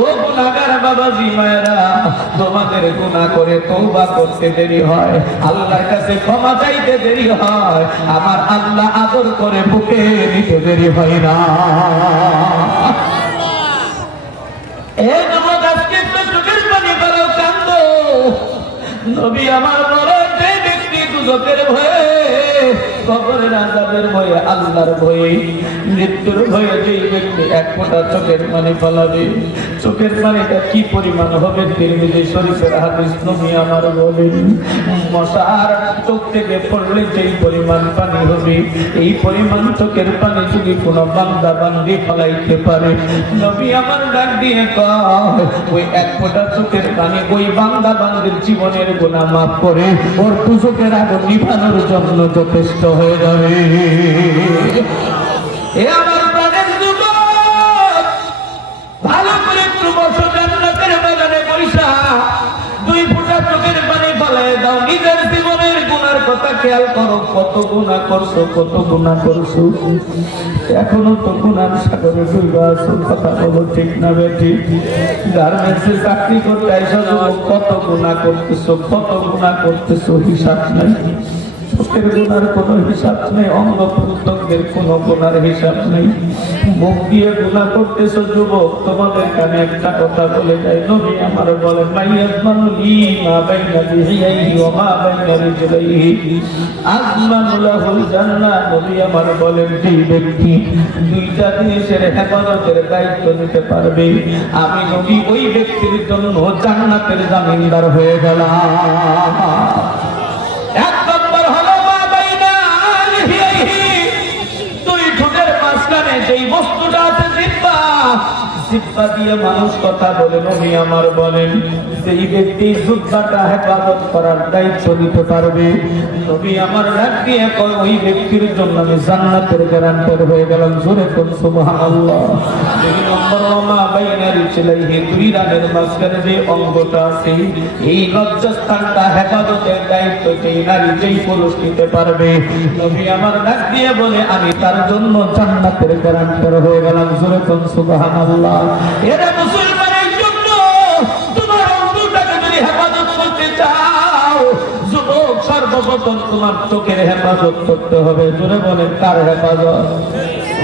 ও গুনাহগার বাবাজি মায়েরা, তোমাদের গুনাহ করে তওবা করতে দেরি হয়, আল্লাহর কাছে ক্ষমা চাইতে দেরি হয়, আমার আল্লাহ আদর করে বুকে নিতে দেরি হয় না। এ যুবক, আজকে একটু চোখের পানি ফেলো, কান্দো। নবী আমার বলে, যে ব্যক্তি দুজকের ভয়ে, কবরের আযাবের ভয়ে, আল্লাহর ভয়ে, মৃত্যুর ভয়ে যেই ব্যক্তি এক ফোঁটা চোখের পানি ফেলাবে, চোখের পানিটা কি পরিমাণ হবে? তিরমিজি শরীফের হাদিস, নবী আমার বলেন, মশার চোখ থেকে পড়লে যেই পরিমাণ পানি হবে, এই পরিমাণ চোখের পানি যদি কোনো বান্দা বান্দি ফলাইতে পারে, নবী আমার ডাক দিয়ে কয়, ওই এক ফোঁটা চোখের পানি ওই বান্দা বান্দির জীবনের গুনাহ মাফ করে ওর দুজকের আগুন নিভানোর জন্য যথেষ্ট হয়ে যাবে। এ আমার প্রাণের যুবক, ভালো করে একটু বসো, জান্নাতের বাগানে বৈশা 2 ফোঁটা চোখের পানি ফেলায় দাও। নিজের জীবনের গুনার কথা খেয়াল করো, কত গুনাহ করছো, কত গুনাহ করছো। এখনো তো গুনার সাগরে ডুবে আছো। কথা বলো ঠিক না বেঠিক? গার্মেন্টসে চাকরি করতে আইসা কত গুনাহ করতেছো, কত গুনাহ করতেছো, হিসাব নাই। চোখের গুনার কোনো হিসাব নেই, অঙ্গ প্রত্যঙ্গের কোনো গুনার হিসাব নেই। মুখ দিয়ে গুনাহ করতেছো যুবক, তোমাদের কানে একটা কথা বলে যায়, নবী আমার বলেন মাইয়াজমানুলি মা বাইনা লিহিয়াইহি ওয়া মা বাইনা রিজলাইহি আযমানু লাহুল জান্নাহ। নবী আমার বলেন যে ব্যক্তি দুইটা জিনিসের হেফাজতের দায়িত্ব নিতে পারবে, আমি নবী ওই ব্যক্তির জন্য জান্নাতের জামিনদার হয়ে গেলাম। এক নম্বর হলো মা বাইনা লিহিয়াইহি, দুই ঠোঁটের মাঝখানে যেই বস্তুটা আছে জিহ্বা, জিহ্বা দিয়ে মানুষ কথা বলে, নবী আমার বলেন যেই ব্যক্তি জিহ্বাটা হেফাজত করার দায়িত্ব নিতে পারবে, নবী আমার ডাক দিয়ে কয় ওই ব্যক্তির জন্য আমি জান্নাতের গ্যারান্টার হয়ে গেলাম। জোরে কোন সুবহানাল্লাহ। দুই নম্বর মা বাইনা রিজলাইহি, দুই রানের মাঝখানে যে অঙ্গটা আছে, এই লজ্জাস্থানটা হেফাজতের দায়িত্ব যেই নারী যেই পুরুষ নিতে পারবে, নবী আমার ডাক দিয়ে বলে আমি তার জন্য জান্নাতের গ্যারান্টার হয়ে গেলাম। জোরে কোন সুবহানাল্লাহ। এরা মুসলমানের জন্য তোমার অন্তরটাকে যদি হেফাজত করতে চাও, যুবক সর্বপ্রথম তোমার চোখের হেফাজত করতে হবে। জোরে বলেন কার হেফাজত?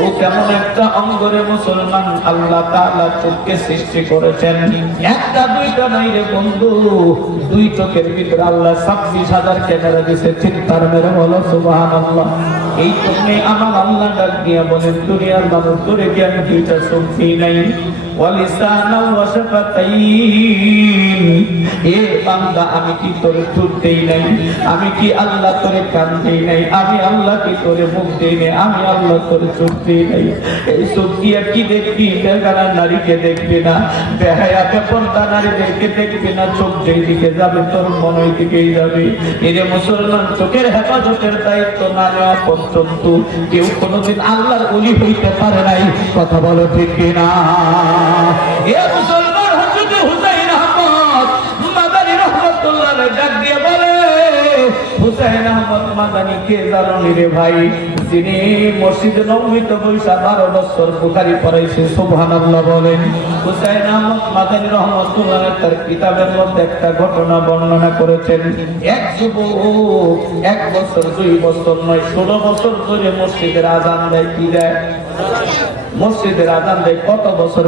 ও কেমন একটা অঙ্গরে মুসলমান, আল্লাহ তাআলা চোখকে সৃষ্টি করেছেন, একটা দুইটা নাই রে বন্ধু, দুই চোখের ভিতরে আল্লাহ 26,000 ক্যামেরা দিয়েছে। চিন্তার মেরে বলো সুবহানাল্লাহ। এই জন্য আমার আল্লাহ ডাক দিয়ে বলেন দুনিয়ার মানুষ তোরে কি আমি দুইটা চোখ দিই নাই, ওয়ালিসানা ওয়া শাফাতাইন, এ বান্দা আমি কি তোরে ঠোঁট দেই নাই, আমি কি আল্লাহ তোরে কান দেই নাই, আমি আল্লাহ কি তোরে মুখ দেই নাই, আমি আল্লাহ তোরে চোখ দেই নাই। এই চোখ দিয়ে কি দেখবি? বেগানা নারীকে দেখবি না, বেহায়া বেপরদা নারীদেরকে দেখবি না, চোখ যেই দিকে যাবে তোর মন ওই দিকেই যাবে। এর মুসলমান চোখের হেফাজতের দায়িত্ব না নেওয়া পর্যন্ত কেউ কোনোদিন আল্লাহর ওলি হইতে পারে নাই। কথা বলো ঠিক কিনা? এ মুসলমান হযরত হুসাইন আহমদ মাদানী রাহমাতুল্লাহ আলাইহি ডাক দিয়ে বলে, হুসাইন আহমদ মাদানী কে জানো রে ভাই? যিনি মসজিদে নববীতে বৈশা 12 বছর বুখারী পড়াইছে। সুবহানাল্লাহ বলেন। হুসাইন আহমদ মাদানী রাহমাতুল্লাহ আলাইহি তার কিতাবের মধ্যে একটা ঘটনা বর্ণনা করেছেন। এক যুবক 1 বছর 2 বছর নয় 16 বছর ধরে মসজিদের আযান দেয়। কি দেয়? মসজিদের আযান দেয়। কত বছর?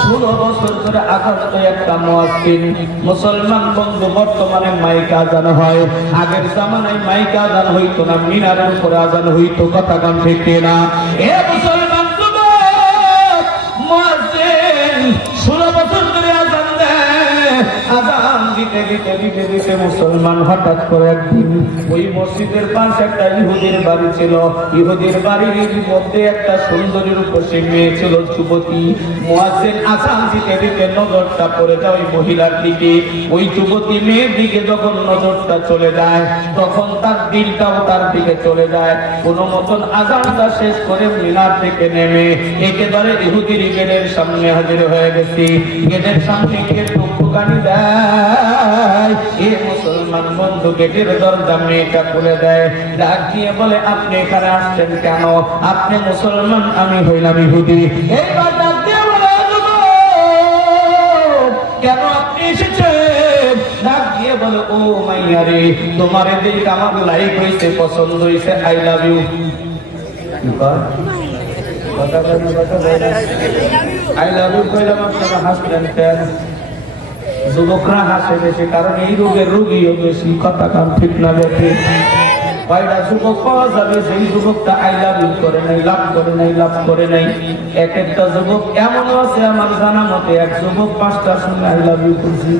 16 বছর ধরে আযান দেয় একটা মুয়াজ্জিন। মুসলমান বন্ধু, বর্তমানে মাইক আযান হয়, আগের জামানায় মাইক আযান হইতো না, মিনারের উপরে আযান হইতো। কথা কান ঠিক না? এ মুসলমান যুবক, মুয়াজ্জিন 16 বছর ধরে আযান দেয়। আযান দিতে দিতে দিতে দিতে মুসলমান হঠাৎ করে একদিন ওই মসজিদের পাশে একটা ইহুদির বাড়ি ছিল। ইহুদির বাড়ির মধ্যে একটা সুন্দরী রূপসী মেয়ে ছিল, যুবতী। মুয়াজ্জিন আযান দিতে দিতে নজরটা পড়ে যায় ওই মহিলার দিকে। ওই যুবতী মেয়ের দিকে যখন নজরটা চলে যায়, তখন তার দিলটাও তার দিকে চলে যায়। কোনো মতন আযানটা শেষ করে মিনার থেকে নেমে একেবারে ইহুদির গেটের সামনে হাজির হয়ে গেছে। গেটের সামনে গিয়ে টুকটুকানি দেয়। এ মুসলমান বন্ধু গেটের দরজা মেয়েটা খুলে দেয়, ডাক দিয়ে বলে আপনি এখানে আসছেন কেন? আপনি মুসলমান, আমি হইলাম ইহুদি। এইবার ডাক দিয়ে বলে কেন আপনি এসেছেন? ডাক দিয়ে বলে ও মাইয়া রে, তোমার দেখে আমার লাইক হয়েছে, পছন্দ হয়েছে, I love you. I love you কইলাম, আপনারা হাসলেন কেন? যুবকরা হাসে বেশি, কারণ এই রোগের রোগীও বেশি। কথা কান ঠিক না? বেশি কয়টা যুবক পাওয়া যাবে সেই যুবকটা আই লাভ ইউ করে নাই, লাভ করে নাই, লাভ করে নাই। এক একটা যুবক এমনও আছে আমার জানা মতে, এক যুবক 5টার সঙ্গে আই লাভ ইউ করছি।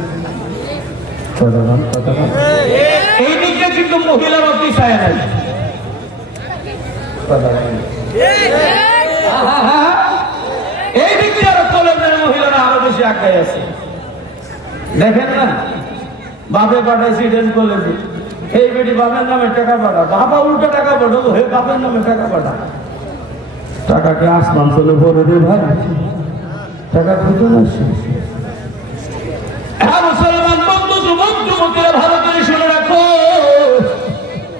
এই দিকে কিন্তু মহিলার অতি ছায়া নাই। এই দিকে আরো কলেজের মহিলারা আরো বেশি আগায় আছে। দেখেন না, বাপে পাঠাইছি ডেন কলেজে, এই বেটি বাপের নামে টাকা পাঠা, বাবা উল্টো টাকা পাঠাবো, হে বাপের নামে টাকা পাঠা। টাকাকে আসমান চলে ভরে দে ভাই, টাকা খুঁজে না। মুসলমান বন্ধু, যুবক যুবকেরা ভালো করে শুনে রাখো,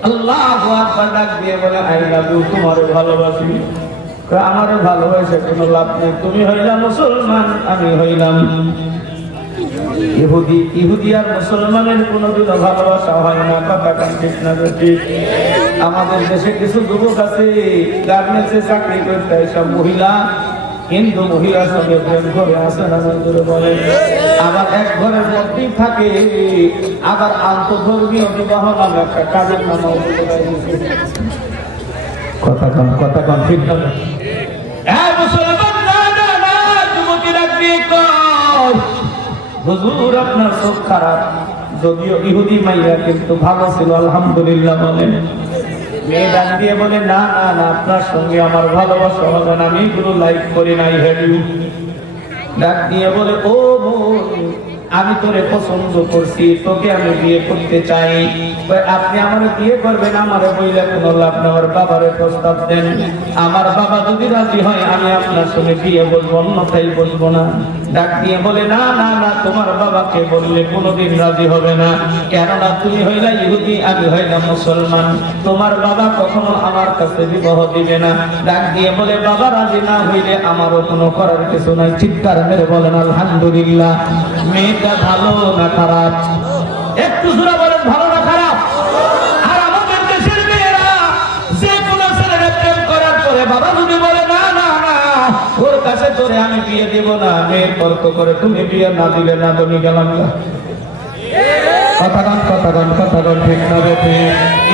আল্লাহু আকবার ডাক দিয়ে বলে আই লাভ ইউ, তোমারে ভালোবাসি। আমারে ভালোবাসে কোনো লাভ নেই, তুমি হইলাম মুসলমান, আমি হইলাম ইহুদি আর মুসলমানের কোনোদিনও ভালোবাসা হয় না। কথা কান ঠিক না ঠিক? আমাদের দেশে কিছু যুবক আছে গার্মেন্টসে চাকরি করতে সব মহিলা হিন্দু মহিলার সঙ্গে প্রেম করে আসে না বলে, আবার এক ঘরের মধ্যেই থাকে, আবার আন্তঃধর্মীয় বিবাহ নামে একটা কাজের নাম। কথা কন ঠিক না? হুজুর আপনার চোখ খারাপ, যদিও ইহুদি মাইয়া কিন্তু ভালো ছিল আলহামদুলিল্লাহ বলেন। মেয়ে ডাক দিয়ে বলে না না না, আপনার সঙ্গে আমার ভালোবাসা হবে না, আমি এগুলো লাইক করি নাই। হেডিউ ডাক দিয়ে বলে ও বোন, আমি তোরে পছন্দ করছি, তোকে আমি বিয়ে করতে চাই। আপনি আমার বিয়ে করবেন? আমারে বইলে কোনো লাভ না, আমার বাবারে প্রস্তাব দেন। আমার বাবা যদি রাজি হয় আমি আপনার সঙ্গে বিয়ে বলবো, অন্যথায় বলবো না। ডাক দিয়ে বলে না না না, তোমার বাবাকে বললে কোনোদিন রাজি হবে না, কেননা তুমি হইলা ইহুদি, আমি হইলাম মুসলমান, তোমার বাবা কখনো আমার কাছে বিবাহ দিবে না। ডাক দিয়ে বলে বাবা রাজি না হইলে আমারও কোনো করার কিছু নাই। চিৎকার মেরে বলেন আলহামদুলিল্লাহ। মেয়েটা ভালো না খারাপ? একটু জোরে বলেন, ভালো না খারাপ? আর আমাদের দেশের মেয়েরা যে কোনো ছেলেকে প্রেম করার পরে বাবা যদি বলে না না না, ওর কাছে তোরে আমি বিয়ে দেব না, মেয়ে তর্ক করে তুমি বিয়ে না দিলে না, তুমি গেলাম না। কথা কন ঠিক না বেঠে?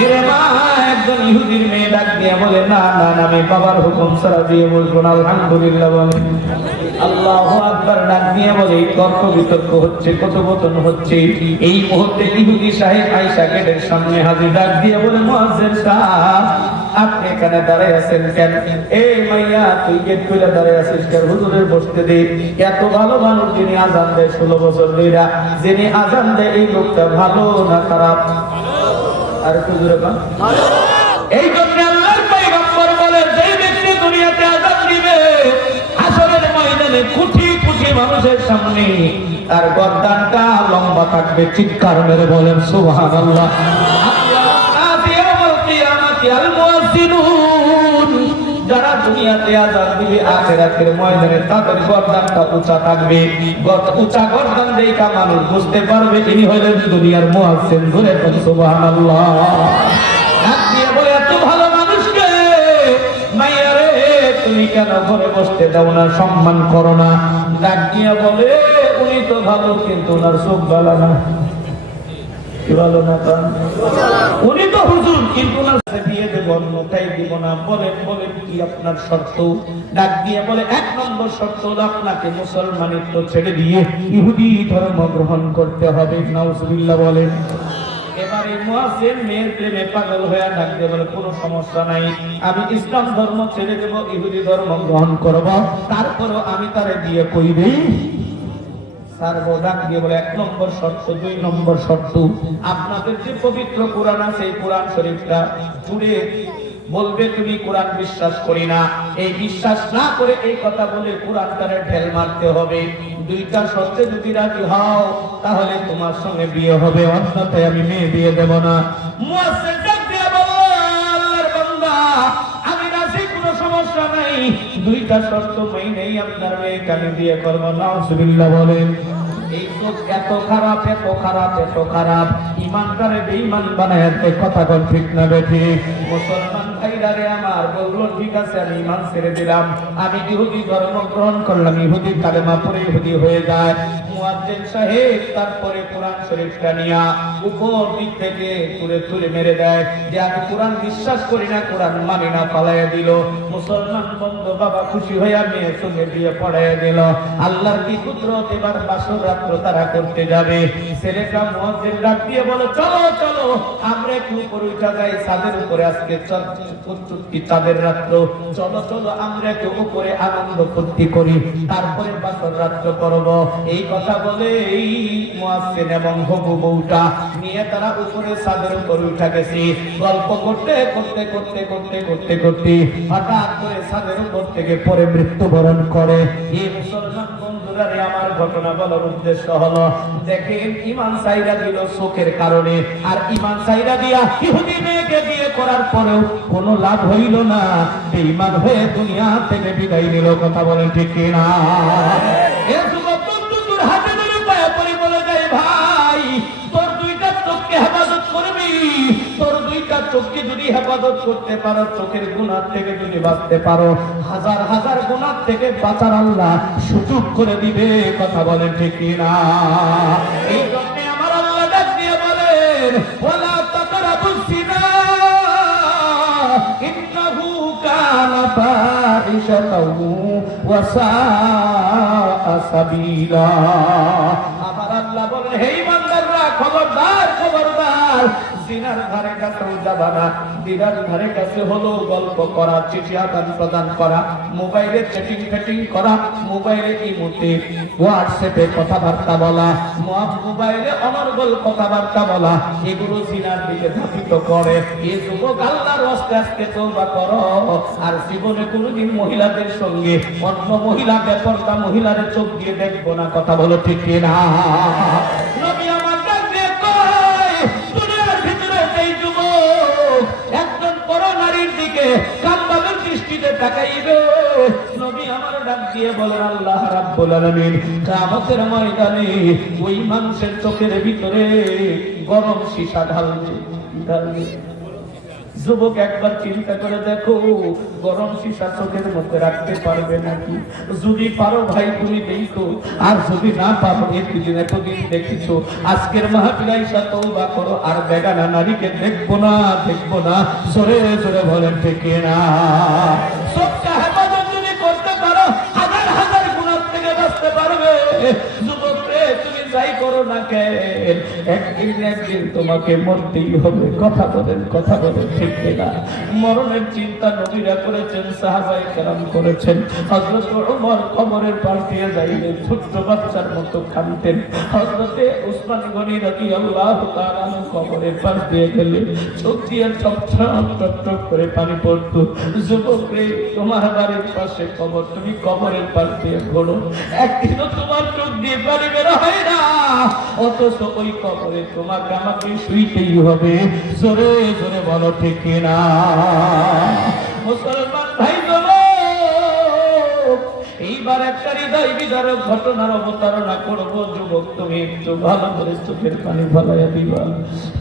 এরে মা, একজন ইহুদির মেয়ে ডাক দিয়ে বলে না না না, আমি বাবার হুকুম ছাড়া বিয়ে বলবো না। আলহামদুলিল্লাহ বলেন। আল্লাহু আকবার। ডাক দিয়ে বলে এই তর্ক বিতর্ক হচ্ছে, কথোপকথন হচ্ছে, এই মুহূর্তে ইহুদি সাহেব আয়েশা গেটের সামনে হাজির। ডাক দিয়ে বলে মুয়াজ্জিন সাহেব, আপনি এখানে দাঁড়ায় আছেন কেন? এই মাইয়া, তুই গেট খুলে দাঁড়ায় আছিস কেন? হুজুরের বসতে দে। এত ভালো মানুষ, যিনি আজান দেয় 16 বছর ধরে, যিনি আজান দেয়, এই লোকটা ভালো না খারাপ? আর একটু জোরে বল। এই জন্য আল্লাহর পয়গম্বর বলে, যে ব্যক্তি দুনিয়াতে আজান দিবে, হাসরের ময়দানে কোটি কোটি মানুষের সামনে তার গর্দানটা লম্বা থাকবে। চিৎকার মেরে বলেন সুবহানাল্লাহ। যারা দুনিয়াতে আযান দিবে, আখিরাতের ময়দানে তাদের গর্দানটা উঁচা থাকবে। উঁচা গর্দান দেখা মানুষ বুঝতে পারবে ইনি হলেন দুনিয়ার মুয়াজ্জিন। ধরে সুবহানাল্লাহ। ডাক দিয়ে বলে এত ভালো মানুষকে মাইয়া রে, তুমি কেন ঘরে বসতে দাও না, সম্মান করো না? ডাক দিয়ে বলে উনি তো ভালো, কিন্তু ওনার চোখ ভালো না। কি ভালো না? উনি তো হুজুর, কিন্তু ওনার বিয়ে দেব, অন্যথায় দিব না। বলেন কি আপনার শর্ত? ডাক দিয়ে বলে 1 নম্বর শর্ত হলো আপনাকে মুসলমানিত্ব ছেড়ে দিয়ে ইহুদি ধর্ম গ্রহণ করতে হবে। নাউজুবিল্লাহ বলেন। এবারে মুয়াজ্জিন মেয়ের প্রেমে পাগল হয়ে ডাক দিয়ে বলে কোনো সমস্যা নাই, আমি ইসলাম ধর্ম ছেড়ে দেব, ইহুদি ধর্ম গ্রহণ করব, তারপরও আমি তারে বিয়ে কইবই। ডাক দিয়ে বলে 1 নম্বর শর্ত। 2 নম্বর শর্ত, আপনাদের যে পবিত্র কোরআন আছে, এই কোরআন শরীফটা জুড়ে বলবে তুমি কোরআন বিশ্বাস করি না। এই বিশ্বাস না করে এই কথা বলে কোরআনটারে ঢেল মারতে হবে। 2টা শর্তে যদি রাজি হও তাহলে তোমার সঙ্গে বিয়ে হবে, অন্যথায় আমি মেয়ে বিয়ে দেব না। মুয়াজ্জিন ডাক দিয়ে বলল, আল্লাহর বান্দা, আমি রাজি, কোনো সমস্যা নাই, 2টা শর্ত মেনেই আপনার মেয়েকে আমি বিয়ে করব। নাউজুবিল্লাহ বলেন। এই চোখ এত খারাপ, এত খারাপ, এত খারাপ, ইমানদারে বেঈমান বানায় দেয়। কথা কোন ঠিক না বেঠিক? মুসলমান ভাইরা রে আমার, বললো ঠিক আছে আমি ইমান ছেড়ে দিলাম, আমি ইহুদি ধর্ম গ্রহণ করলাম, ইহুদি কালেমা পড়ে ইহুদি হয়ে যায়। মুয়াজ্জিন সাহেব তারপরে কোরআন শরীফটা নিয়া উপর দিক থেকে তুলে মেরে দেয় যে আমি কোরআন বিশ্বাস করি না, কোরআন মানি না, পালাইয়া দিল। মুসলমান বন্ধু বাবা খুশি হইয়া মেয়ের সঙ্গে বিয়ে পড়াইয়া দিল। আল্লাহর কি কুদরত, এবার বাসর রাত্র তারা করতে যাবে। ছেলেটা মুয়াজ্জিন ডাক দিয়ে বলে চলো চলো, আমরা একটু উপরে উঠা যাই, ছাদের উপরে আজকে চাঁদের রাত্র, চলো চলো আমরা একটু উপরে আনন্দ ফুর্তি করি, তারপরে বাসর রাত্র করব। এই কথা বলে এই মুয়াজ্জিন এবং হবু বউটা নিয়ে তারা উপরে ছাদের উপরে উঠা গেছে। গল্প করতে করতে করতে করতে করতে করতে হঠাৎ করে ছাদের উপর থেকে পরে মৃত্যুবরণ করে। এই মুসলমান বন্ধুরা রে আমার, ঘটনা বলার উদ্দেশ্য হলো, দেখেন ইমান সাইরা দিল চোখের কারণে, আর ইমান সাইরা দিয়া ইহুদি মেয়েকে বিয়ে করার পরেও কোনো লাভ হইল না, বেঈমান হয়ে দুনিয়া থেকে বিদায় নিল। কথা বলেন ঠিক কিনা? এ যুবক বন্ধু, তোর হাতে ধরে পায়ে পড়ে বলে চোখকে যদি হেফাজত করতে পারো, চোখের গুনাহ থেকে যদি বাঁচতে পারো, হাজার হাজার গুনাহ থেকে বাঁচার আল্লাহ সুযোগ করে দিবে। কথা বলেন ঠিক কিনা? এই জন্য আমার আল্লাহ ডাক দিয়ে বলেন, ওয়ালা তাকরাবুস জিনা ইন্নাহু কানা ফাহিশাতাও ওয়া সাআ সাবিলা। আমার আল্লাহ বলেন, হে ইমানদাররা, খবরদার খবরদার, জিনার ধারে কাছেও যাবা না। জিনার ধারে কাছে হলো গল্প করা, চিঠি আদান প্রদান করা, মোবাইলে চ্যাটিং ফ্যাটিং করা, মোবাইলে ইমোতে হোয়াটসঅ্যাপে কথাবার্তা বলা, মোবাইলে অনর্গল কথাবার্তা বলা, এগুলো জিনার দিকে ধাবিত করে। এই যুবক আল্লাহর আস্তে আস্তে তওবা করো, আর জীবনে কোনোদিন মহিলাদের সঙ্গে অন্য মহিলা বেপরদা মহিলাদের চোখ দিয়ে দেখবো না। কথা বলো ঠিক কিনা? নবী আমার ডাক দিয়ে কয়, দুনিয়ার ভিতরে এই যুবক একজন বড় নারীর দিকে কান্দাবের দৃষ্টিতে তাকাইবে, নবী আমার ডাক দিয়ে বলেন, আল্লাহ রাব্বুল আলামিন কিয়ামতের ময়দানে ওই মানুষের চোখের ভিতরে গরম সীসা ঢালবে। যুবক একবার চিন্তা করে দেখো, গরম সীসা চোখের মধ্যে রাখতে পারবে নাকি? যদি পারো ভাই তুমি দেখো, আর যদি না পারো এতদিন দেখেছো, আজকের মাহফিলে আইসা তওবা করো, আর বেগানা নারীকে দেখবো না, দেখবো না। জোরে জোরে বলেন ঠিক না? চোখটা হেফাজত যদি করতে পারো, হাজার হাজার গুনাহ থেকে বাঁচতে পারবে। যুবক রে, তুমি যাই করো না কেন, একদিন একদিন তোমাকে মরতেই হবে। কথা বলেন, কথা বলেন ঠিক না? মরণের চিন্তা নবীরা করেছেন, সাহাবায়ে কেরাম করেছেন। হযরত ওমর কবরের পাশ দিয়ে যাইলে ছোট্ট বাচ্চার মতো কাঁদতেন। হযরতে উসমান গনি রাদিয়াল্লাহু তাআলা আনহু কবরের পাশ দিয়ে গেলে চোখ দিয়ে টপ করে পানি পড়তো। যুবক রে, তোমার বাড়ির পাশে কবর, তুমি কবরের পাশ দিয়ে ঘোরো, একদিনও তোমার চোখ দিয়ে পানি বের হয় না, অথচ ওই কবরে তোমাকে আমাকে শুইতেই হবে। জোরে জোরে বলো ঠিক কিনা? মুসলমান ভাই বলো, এইবার একটা হৃদয় বিদারক ঘটনার অবতারণা করবো। যুবক, তুমি একটু ভালো করে চোখের পানি ফলাইয়া দিবা।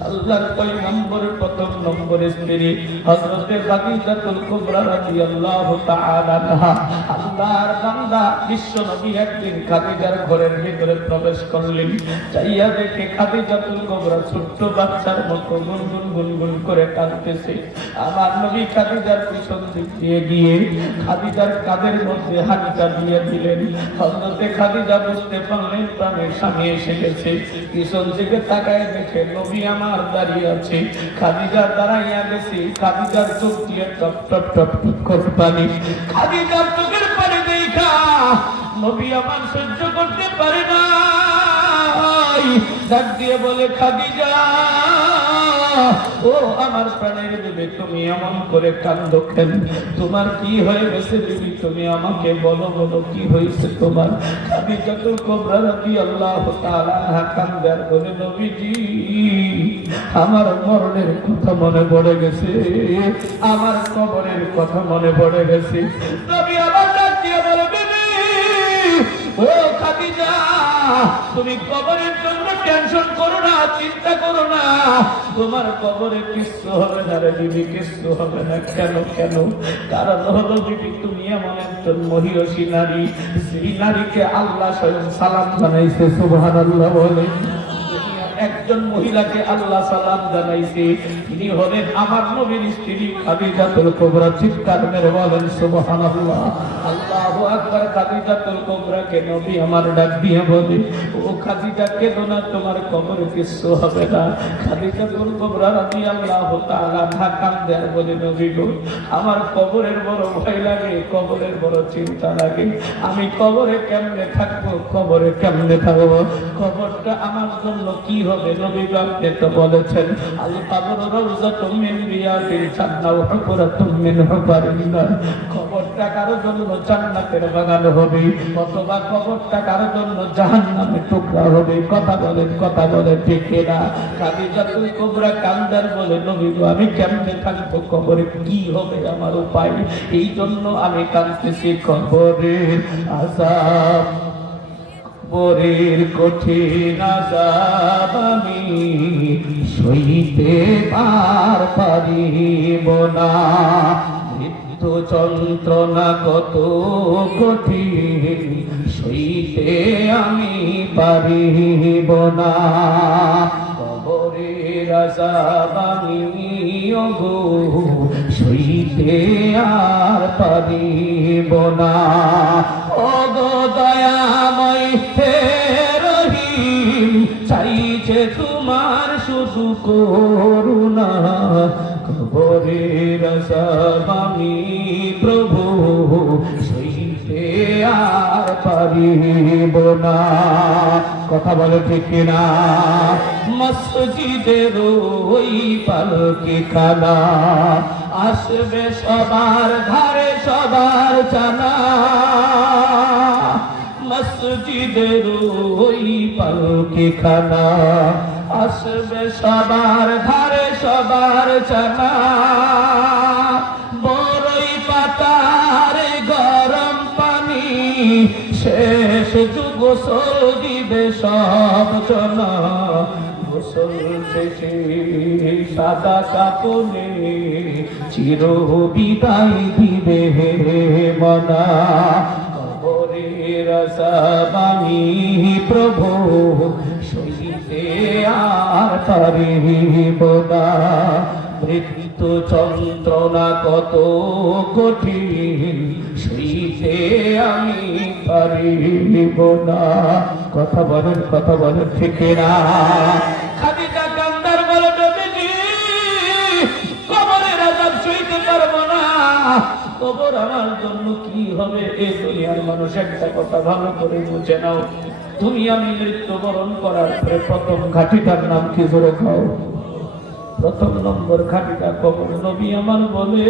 আল্লাহর পয়গম্বরের প্রথম নম্বরে স্ত্রী হযরতে খাদিজাতুল কুবরা রাদিয়াল্লাহু তাআলা আনহা, আল্লাহর বান্দা বিশ্ব নবী একদিন খাদিজার ঘরের ভিতরে প্রবেশ করলেন। চাইয়া দেখে খাদিজাতুল কুবরা ছোট্ট বাচ্চার মতো গুনগুন গুনগুন করে কাঁদতেছে। আমার নবী খাদিজার পিছন দিক দিয়ে গিয়ে খাদিজার কাঁধের মধ্যে হাতটা দিয়ে দিলেন। হযরতে খাদিজা বুঝতে পারলেন প্রাণের স্বামী এসে গেছে। পিছন থেকে তাকায় দেখে নবী আমার দাঁড়িয়ে আছে। খাদিজা দাঁড়াইয়া গেছে, খাদিজার চোখ দিয়ে টপ টপ টপ টপ করে পানি। খাদিজার চোখের পানি দেখা নবী আমার সহ্য করতে পারে না, ডাক দিয়ে বলে, খাদিজা, ও আমার প্রাণের বিবি, তুমি এমন করে কাঁদো কেন? তোমার কি হয়ে গেছে বিবি? তুমি আমাকে বলো, বলো কি হয়েছে তোমার? খাদিজাতুল কুবরা রাদিয়াল্লাহু তাআলা আনহা কাঁদে আর বলে, নবীজি, আমার মরণের কথা মনে পড়ে গেছে, আমার কবরের কথা মনে পড়ে গেছে। নবী আবার ডাক দিয়ে বলে, বিবি, ও খাদিজা, তুমি কবরের জন্য টেনশন করো না, চিন্তা করো না, তোমার কবরে কিচ্ছু হবে না রে বিবি, কিচ্ছু হবে না। কেন? কেন? কারণ হলো বিবি, তুমি এমন একজন মহিয়সী নারী, সেই নারীকে আল্লাহ স্বয়ং সালাম জানাইছে। সুবহানাল্লাহ বলে। একজন মহিলাকে আল্লাহ সালাম জানাইছে, তিনি হলেন আমার নবীর স্ত্রী খাদিজাতুল কুবরা। চিৎকার মেরে বলেন সুবহানাল্লাহ, আল্লাহু আকবার। খাদিজাতুল কুবরাকে নবী আমার ডাক দিয়ে বলে, ও খাদিজা, কেঁদো না, তোমার কবরে কিচ্ছু হবে না। খাদিজাতুল কুবরা রাদিয়াল্লাহু তাআলা আনহা কাঁদে আর বলে, নবী গো, আমার কবরের বড় ভয় লাগে, কবরের বড় চিন্তা লাগে। আমি কবরে কেমনে থাকবো, কবরে কেমনে থাকবো? কবরটা আমার জন্য কি হবে? নবী আপনি তো বলেছেন, আল কবরু রাউযাতুম মিন রিয়াদিল জান্নাহ ওয়া হুফরাতুম মিন হুফারিন নার। কবরটা কারো জন্য জান্নাতের বাগান হবে, অথবা কবরটা কারো জন্য জাহান্নামের টুকরা হবে। কথা বলেন, কথা বলেন ঠিক না? খাদিজাতুল কুবরা কান্দার বলে, নবী গো, আমি কেমনে থাকবো, কবরে কি হবে আমার উপায়? এই জন্য আমি কাঁদতেছি কবরের আযাব। কবরের কঠিন আযাব আমি সইতে পারিব না, মৃত্যু যন্ত্রণা কত কঠিন সইতে আমি পারিব না, কবরের আযাব আমি ওগো সইতে আর পারিব না। ওগো দয়াময় হে রহিম, চাইছে তোমার শুধু করুণা, কবরের আযাব আমি প্রভু সইতে আর পারিব না। কথা বলে ঠিক কিনা? মসজিদের ওই পালকি খানা আসবে সবার ধারে সবার জানা, মসজিদের ওই পালকি খানা আসবে সবার ধারে সবার জানা, বড়ই পাতার গরম পানি শেষ যুগ গোসল দিবে সব জনা, গোসল শেষে সাদা কাপড়ে চির বিদায় দিবে হে মনা, কবরের আযাব আমি প্রভু সইতে আর পারিব না, মৃত্যু যন্ত্রণা কত কঠিন সইতে আমি পারিব না। কথা বলেন ঠিক না? খাদিজা কান্দার বলে নবীজি কবরের আযাব সইতে পারবো না, কবর আমার জন্য কি হবে? এই দুনিয়ার মানুষ একটা কথা ভালো করে বুঝে নাও, তুমি আমি মৃত্যুবরণ করার পরে প্রথম ঘাটিটার নাম কি জোরে খাও? প্রথম নম্বর ঘাটিটা কবর। নবী আমার বলে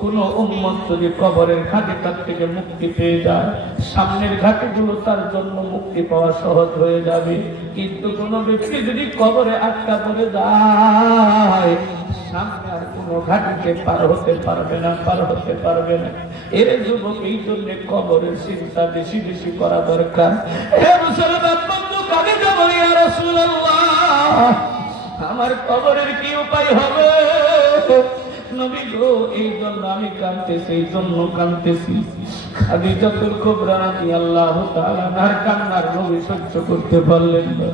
কোন উম্মত যদি কবরের ঘাটিটার থেকে মুক্তি পেয়ে যায়, সামনের ঘাটিগুলো তার জন্য মুক্তি পাওয়া সহজ হয়ে যাবে, কিন্তু কোন ব্যক্তি যদি কবরে আটকা পড়ে যায় সামনে আর কোন ঘাটিতে পার হতে পারবে না। এর যুবক এই জন্য কবরের চিন্তা বেশি বেশি করা দরকার। হে মুসলমান বন্ধু, কাকে যাব ইয়া রাসূলুল্লাহ, আমার কবরের কি উপায় হবে? নবী গো, এই জন্য আমি কাঁদতেছি, খাদিজাতুল কুবরা রাদিয়াল্লাহু তাআলা নার কান্নার নবী সহ্য করতে পারলেন না।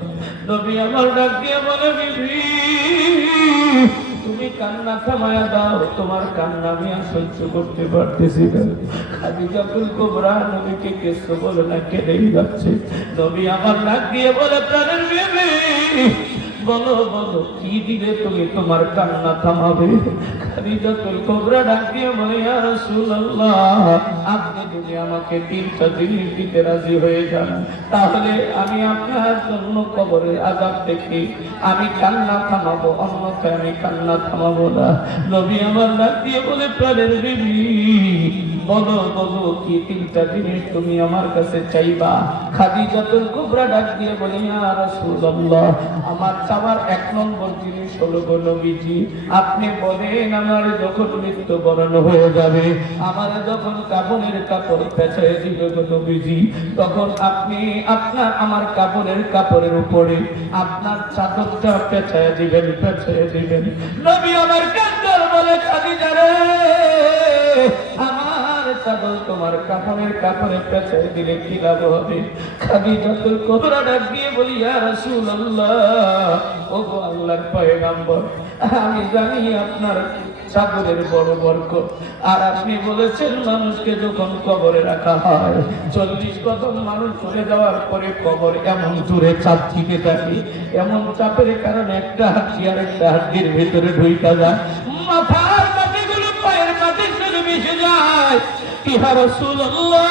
নবী আমার ডাক দিয়ে বলে, বিবি তুমি কান্না থামায়া দাও, তোমার কান্না আমি আর সহ্য করতে পারতেছি না। খাদিজাতুল কুবরা নবীকে কিছু বলে না, কেঁদেই যাচ্ছে। নবী আমার ডাক দিয়ে বলে, প্রাণের বিবি বলো কি দিলে তুমি তোমার কান্না থামাবে? খাদিজাতুল কুবরা ডাক দিয়ে বলে, ইয়া রাসূলুল্লাহ, আপনি যদি আমাকে 3টা জিনিস দিতে রাজি হয়ে যান, তাহলে আমি আপনার জন্য কবরের আযাব থেকে আমি কান্না থামাবো, অন্যথায় আমি কান্না থামাবো না। নবী আমার ডাক দিয়ে বলে, প্রাণের বিবি বলো কি 3টা জিনিস তুমি আমার কাছে চাইবা? খাদিজাতুল কুবরা ডাক দিয়ে বলে, ইয়া রাসূলুল্লাহ, আমার চাওয়ার 1 নম্বর জিনিস হলো গো নবীজি, আপনি বলেন আমার যখন মৃত্যুবরণ হয়ে যাবে, আমার যখন কাফনের কাপড় পেঁচায় দিবে গো নবীজি, তখন আপনি আমার কাপড়ের উপরে আপনার চাদরটা পেঁচায় দিবেন। নবী আমার কাঁদর বলে, খাদিজা রে, আমার চাদর তোমার কাপড়ে পেঁচায় দিলে কি লাভ হবে? খাদিজাতুল কুবরা ডাক দিয়ে বলি, ইয়া রাসূলুল্লাহ, ওগো আল্লাহর পয়গম্বর, আমি জানি আপনার চাদরের বড় বরকত, আর আপনি বলেছেন মানুষকে যখন কবরে রাখা হয় 40 কদম মানুষ চলে যাওয়ার পরে কবর এমন দূরে চাপ থেকে থাকে, এমন চাপের কারণে একটা হাড্ডি আর একটা হাড্ডির ভিতরে ঢুইকা যায়, মাথার মাটিগুলো পায়ের মাটির সাথে মিশে যায়। ইয়া রাসূলুল্লাহ,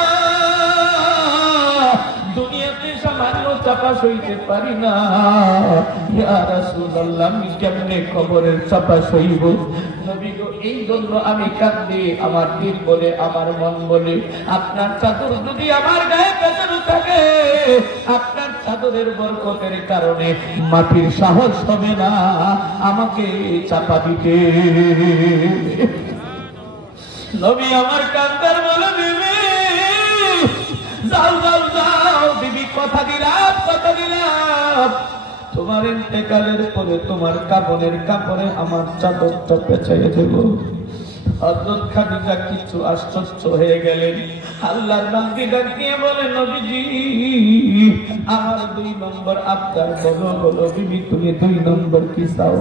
দুনিয়াতে সামান্য চাপা সইতে পারি না, ইয়া রাসূলুল্লাহ, আমি কেমনে কবরের চাপা সইব? নবী গো, এই জন্য আমি কাঁদি, আমার দিল বলে, আমার মন বলে, আপনার চাদর যদি আমার গায়ে পেঁচানো থাকে, আপনার চাদরের বরকতের কারণে মাটির সাহস হবে না আমাকে চাপা দিতে। নবী আমার কান্দার বলে, বিবি যাও, বিবি কথা দিলাম তোমার ইন্তেকালের পরে তোমার কাপড়ের কাপড়ে আমার চাদরটা পেঁচাইয়ে দেব। হযরত খাদিজা কিছু আশ্চর্য হয়ে গেলেন। আল্লাহর বান্দি ডাক দিয়ে বলে, নবীজি আমার 2 নম্বর আবদার বলো বিবি, তুমি 2 নম্বর কি চাও?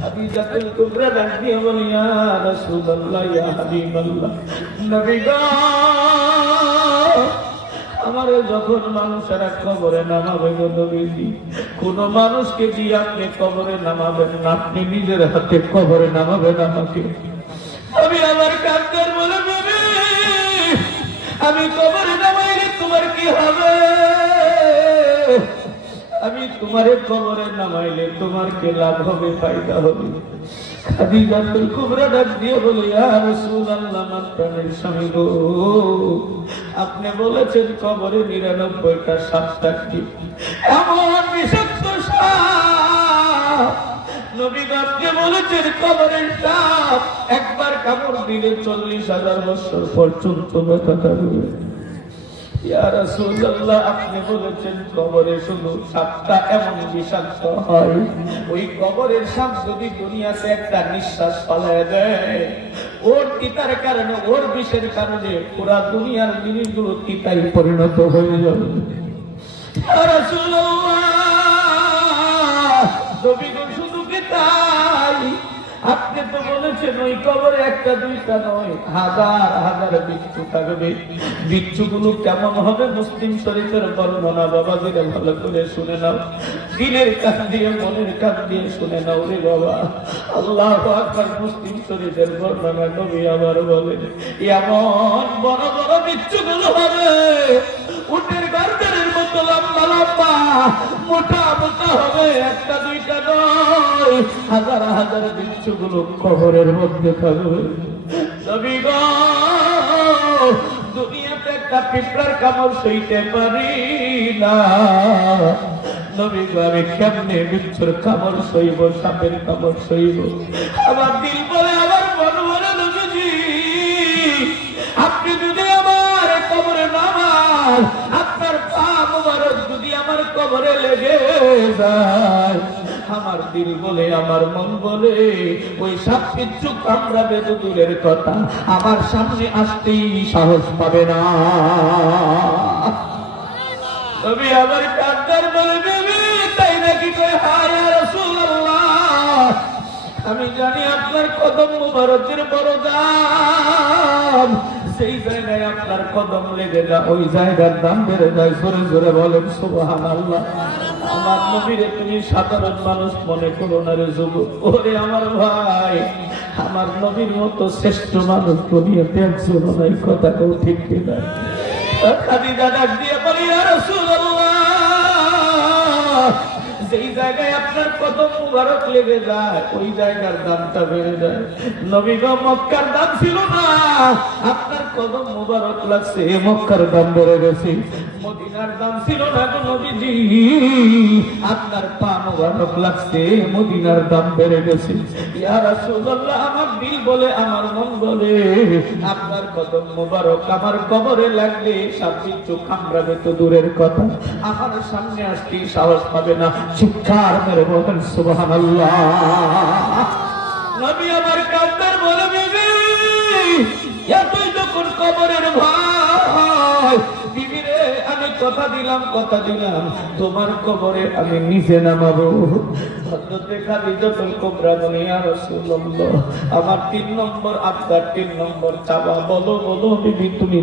খাদিজাতুল কুবরা ডাক দিয়ে বলে, ইয়া রাসূলুল্লাহ, ইয়া হাবিবাল্লাহ, নবী গো, আমার যখন মানুষেরা কবরে নামাবে গো নবীজি, কোন মানুষকে দিয়ে আপনি কবরে নামাবেন না, আপনি নিজের হাতে কবরে নামাবেন আমাকে। আমি আমার কান্দার বলে, বেবি আমি কবরে নামাইলে তোমার কি হবে? আমি তোমারে কবরে নামাইলে তোমার কি লাভ হবে, ফায়দা হবে? খাদিজাতুল কুবরা ডাক দিয়ে বলে, ইয়া রাসূলুল্লাহ, আমার প্রাণের স্বামী গো, আপনি বলেছেন কবরে 99টা সাপ থাকবে, এমন বিষাক্ত সাপ। নবী আপনি বলেছেন কবরের সাপ একবার কামড় দিলে 40,000 বছর পর্যন্ত ব্যথা থাকবে। ইয়া রাসূলুল্লাহ, আপনি বলেছেন কবরে শুধু সাপটা এমন বিষাক্ত হয়, ওই কবরের সাপ যদি দুনিয়াতে একটা নিঃশ্বাস ফেলে দেয়, ওর তিতার কারণে, ওর বিষের কারণে পুরা দুনিয়ার জিনিসগুলো তিতায় পরিণত হয়ে যাবে। ইয়া রাসূলুল্লাহ, নবী শুধু কি তাই? আপনি তো বলেছেন ওই কবরে 1টা 2টা নয়, হাজার হাজার বিচ্ছু থাকবে। বিচ্ছুগুলো কেমন হবে? মুসলিম শরীফের বর্ণনা, বাবা যেটা ভালো করে শুনে নাও, দিলের কান দিয়ে মনের কান দিয়ে শুনে নাও রে বাবা। আল্লাহু আকবার। মুসলিম শরীফের বর্ণনা, নবী আবার বলেন, এমন বড় বড় বিচ্ছুগুলো হবে, উটের গর্দানের মতো লম্বা লম্বা, মোটা মোটা হবে, 1টা 2টা নয়, হাজার হাজার বিচ্ছুগুলো কবরের মধ্যে থাকবে। নবী গো, দুনিয়াতে একটা পিঁপড়ার কামড় সইতে পারি না। নবী গো, আমি কেমনে বিচ্ছুর কামড় সইব, সাপের কামড় সইব? আমার দিল বলে, আমার মন বলে, নবীজি আপনি যদি আমার কবরে নামান, আপনার পা মুবারক যদি আমার কবরে লেগে যায়, আমার দিল বলে, আমার মন বলে, ওই সাপ বিচ্ছু কামড়াবে তো দূরের কথা, আমার সামনে আসতেই সাহস পাবে না। তবে আমার কান্দার বলে, বেবি তাই নাকি? কই, হ্যাঁ ইয়া রাসূলুল্লাহ, আমি জানি আপনার কদম মুবারকের বড় দাম, সেই জায়গায় আপনার কদম লেগে যায়, ওই জায়গার দাম বেড়ে যায়। জোরে জোরে বলেন সুবহানাল্লাহ। আমার নবীরে তুমি সাধারণ মানুষ মনে করো না রে যুবক। ওরে আমার ভাই, আমার নবীর মতো শ্রেষ্ঠ মানুষ দুনিয়াতে একজন নাই, কথা কেউ ঠিক কিনা? খাদিজা ডাক দিয়ে বলি, ইয়া রাসূলুল্লাহ, যেই জায়গায় আপনার কদম মুবারক লেগে যায়, ওই জায়গার দামটা বেড়ে যায়। নবী গো, মক্কার দাম ছিল না, আপনার কদম মুবারক লাগছে, মক্কার দাম বেড়ে গেছে। মদিনার দাম ছিল না গো নবীজি, আপনার পা মুবারক লাগছে, মদিনার দাম বেড়ে গেছে। ইয়া রাসূলুল্লাহ, আমার দিল বলে, আমার মন বলে, আপনার কদম মুবারক আমার কবরে লাগলে সাপ বিচ্ছু কামড়াবে তো দূরের কথা, আমার সামনে আসতেই সাহস পাবে না। চিৎকার করে বলেন সুবহানাল্লাহ। নবী আমার কান্দার বলে, বিবি এতই যখন কবরের ভয়, বিবি রে আমি কথা দিলাম তোমার কবরে আমি নিজে নামাবো। হযরতে খাদিজাতুল কুবরা বলে, ইয়া রাসূলুল্লাহ, আমার 3 নম্বর আবদার, 3 নম্বর চাওয়া। বলো বলো বিবি, তুমি